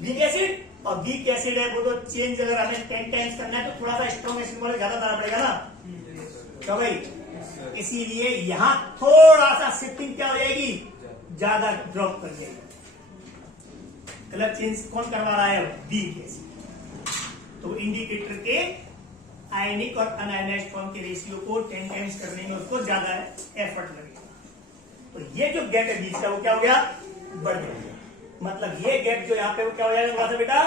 वीक एसिड और वीक एसिड है वो तो चेंज अगर हमें 10 टाइम्स करना है तो थोड़ा सा स्ट्रॉन्ग एसिड वाले ज्यादा लाना पड़ेगा ना, क्या भाई, इसीलिए यहां थोड़ा सा शिफ्टिंग क्या हो जाएगी, ज्यादा ड्रॉप कर जाएगी। कलर चेंज कौन करवा रहा है, वीक एसिड। तो इंडिकेटर के आयनिक और अनआयनाइज्ड फॉर्म के रेशियो को 10 टाइम्स करने में उसको ज्यादा एफर्ट लगेगा। तो ये जो गैप है बीच का वो क्या हो गया, बढ़ गया, मतलब ये गैप जो यहाँ पे वो क्या हो जाएगा, वहां से बेटा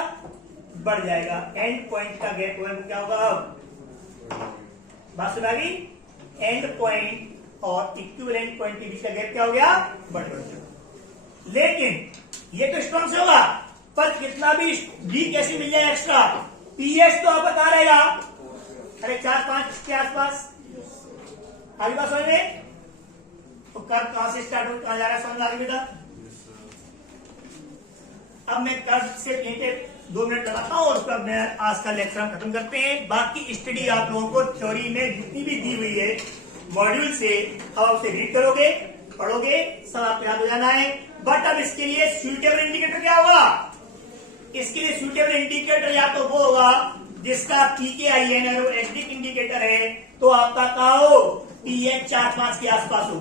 बढ़ जाएगा। एंड पॉइंट का गैप वो क्या होगा, बात सुना गई, एंड पॉइंट और इक्विवेलेंट पॉइंट के बीच का गैप क्या हो गया, बढ़ गया। लेकिन ये तो स्ट्रॉन्ग से होगा, पर कितना भी वीक एसिड मिल जाए एक्स्ट्रा, पीएच तो आप बता रहेगा, अरे 4-5 के आसपास। आगे बात समझ में, तो कर्व कहां से स्टार्ट हो कहां जा रहा है, समझ आ रही बेटा। अब मैं कर्व से यहीं पे 2 मिनट लगाता हूं और उसका मैं आज का लेक्चर हम खत्म करते हैं। बाकी स्टडी आप लोगों को थ्योरी में जितनी भी दी हुई है मॉड्यूल से, अब आप उसे रीड करोगे, पढ़ोगे, सब आपको याद हो जाना है। बट अब इसके लिए सुइटेबल इंडिकेटर क्या होगा, इसके लिए सुइटेबल इंडिकेटर या तो वो होगा जिसका पीकेआईएन है, वो एचडिक इंडिकेटर है, तो आपका क्या हो, पीएच 4-5 के आसपास हो,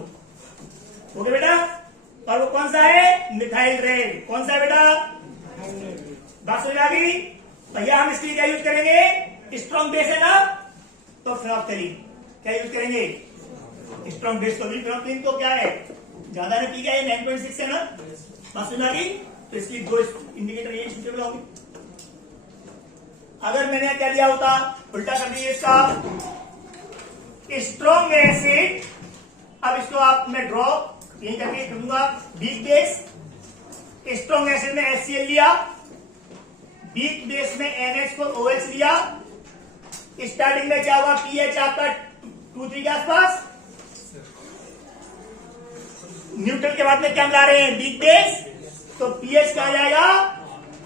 ओके बेटा। और वो कौन सा है, मिथाइल रेन, कौन सा है बेटा, बात समझ आ गई। भैया हम इसके लिए क्या यूज करेंगे, स्ट्रॉन्ग बेस है ना, तो फिनोल्फथलीन क्या यूज करेंगे, स्ट्रॉन्ग बेस। तो फिनोल्फथलीन तो क्या है, ज्यादा ने पीका है, 9.6 है ना, बात समझ आ गई। तो इसकी 2 इंडिकेटर ये सुटेबल होंगे। अगर मैंने क्या दिया होता, उल्टा कर दिया इसका, स्ट्रॉन्ग एसिड, अब इसको आप मैं ड्रॉ यही करके दूंगा, वीक बेस, स्ट्रॉन्ग एसिड में HCl लिया, वीक बेस में NH4OH लिया, स्टार्टिंग में क्या हुआ, पीएच आपका 2-3 के आसपास, न्यूट्रल के बाद में क्या मिला रहे हैं, वीक बेस, तो पीएच क्या जाएगा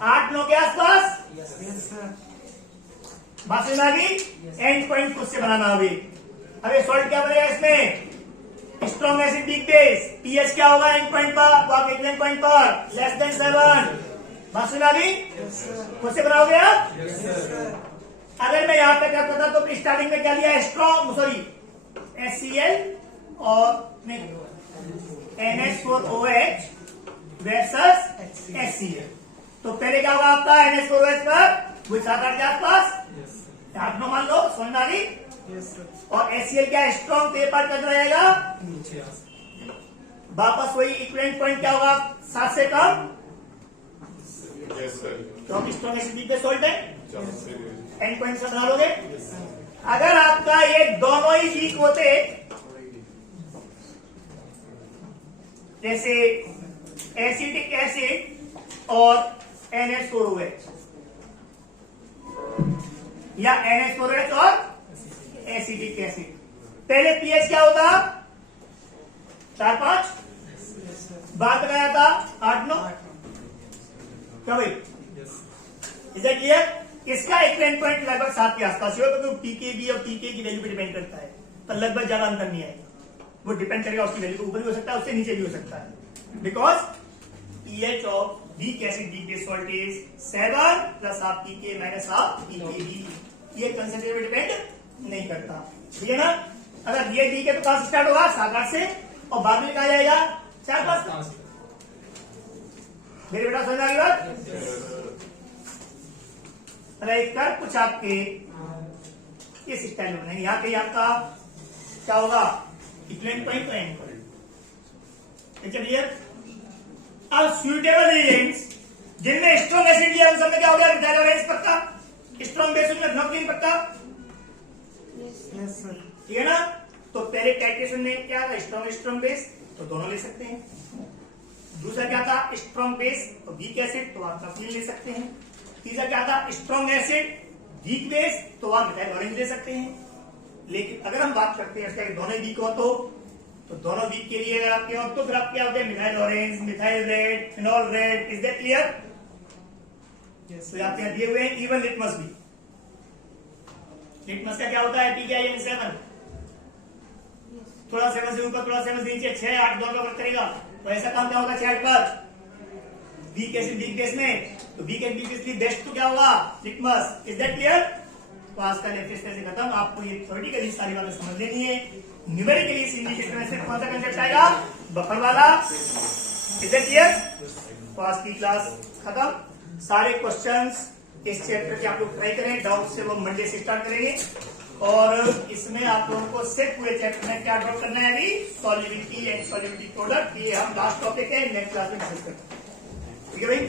8-9 के आसपास, बात समझ आ गई। एंड पॉइंट खुद से बनाना, अभी सॉल्ट क्या बनेगा इसमें, strong acid weak base, pH क्या होगा एंड पॉइंट पर, एंड पॉइंट पर लेस देन 7। बात सुन आ गई? खुद से बनाओगे आप? अगर मैं यहाँ पे क्या करता तो स्टार्टिंग में क्या लिया, स्ट्रॉन्ग सॉरी HCl और NH4OH वर्सेस HCl। तो पहले क्या होगा आपका NH4OH पर वही 7-8 के आसपास, 8-9 मान लो, समझ आ गई? और HCl क्या स्ट्रॉन्ग पेपर कर रहेगा, वापस वही इक्विवेलेंट पॉइंट क्या होगा 7 से कम, तो स्ट्रॉन्ग एसिड पे सोल्ट है, एंड पॉइंट से बना लोगे। अगर आपका ये दोनों ही वीक होते, जैसे एसिटिक एसिड और NH4OH या NH4OH और एसिटिक एसिड, पहले पीएच क्या होता 4-5, बाद में आया था 8-9, क्या भाई? Is that clear? इसका इक्विवेलेंट पॉइंट लगभग 7 के आसपास ही होगा, क्योंकि पीकेबी और पीके की वैल्यू पे डिपेंड करता है, तो लगभग ज्यादा अंतर नहीं आएगा, वो डिपेंड करेगा उसकी वैल्यू, ऊपर भी हो सकता है उससे नीचे भी हो सकता है, because pH of weak acid weak base salt is 7 plus half pK minus half pKb, ये कंसेंट्रेशन पे डिपेंड नहीं करता, ठीक है ना? अगर ये वीक है तो कहां से स्टार्ट होगा 7-8 से, और बाद में कहा जाएगा 4-5। मेरे बेटा समझ आ गई बात? कर कुछ आपके इस स्टाइल में नहीं, यहाँ पे आपका क्या होगा इक्विवेलेंट पॉइंट और एंड पॉइंट, क्लियर? अब सुइटेबल एजेंट्स जिनमें स्ट्रॉन्ग एसिड लिया उन सब में क्या हो गया, मिथाइल ऑरेंज पक्का, स्ट्रॉन्ग बेस में फ्लोक्सीन पक्का, ठीक है ना? तो पहले टाइट्रेशन में क्या था, स्ट्रॉन्ग बेस, तो दोनों ले सकते हैं। दूसरा क्या था, स्ट्रॉन्ग बेस और वीक एसिड, तो आप नफलीन ले सकते हैं। तीसरा क्या था, स्ट्रॉन्ग एसिड वीक बेस, तो आप मिथाइल ऑरेंज ले सकते हैं। लेकिन अगर हम बात करते हैं दोनों वीक हो तो दोनों वीक के लिए अगर आपके हो तो फिर आप क्या होते हैं, methyl orange, methyl red, phenol red, is that clear? तो आपके यहाँ दिए हुए हैं इवन लिटमस भी। लिटमस का क्या होता है, PKIN7, थोड़ा 7 से ऊपर थोड़ा 7 से नीचे 6-8 दोनों का वर्क करेगा, तो ऐसा काम क्या होगा 6-8 वीक एसिड वीक बेस में, तो वीक एसिड वीक बेस की बेस्ट तो क्या होगा लिटमस, इज दैट क्लियर? तो आज का लेक्चर से खत्म, आपको ये थ्योरेटिकली सारी बातें समझ लेनी है, न्यूमेरिकली इस इंडिकेटर में से कौन सा कंसेप्ट आएगा, बफर वाला, इज दैट क्लियर? तो आज की क्लास खत्म, सारे क्वेश्चंस इस चैप्टर के आप लोग ट्राई करें, डाउट से वो मंडे से स्टार्ट करेंगे, और इसमें आप लोगों को सिर्फ पूरे चैप्टर में क्या ड्रॉप करना है अभी, सॉल्युबिलिटी एंड सॉल्युबिलिटी प्रोडक्ट, ये हम लास्ट टॉपिक है, नेक्स्ट क्लास में डिस्कस करेंगे, ठीक है भाई?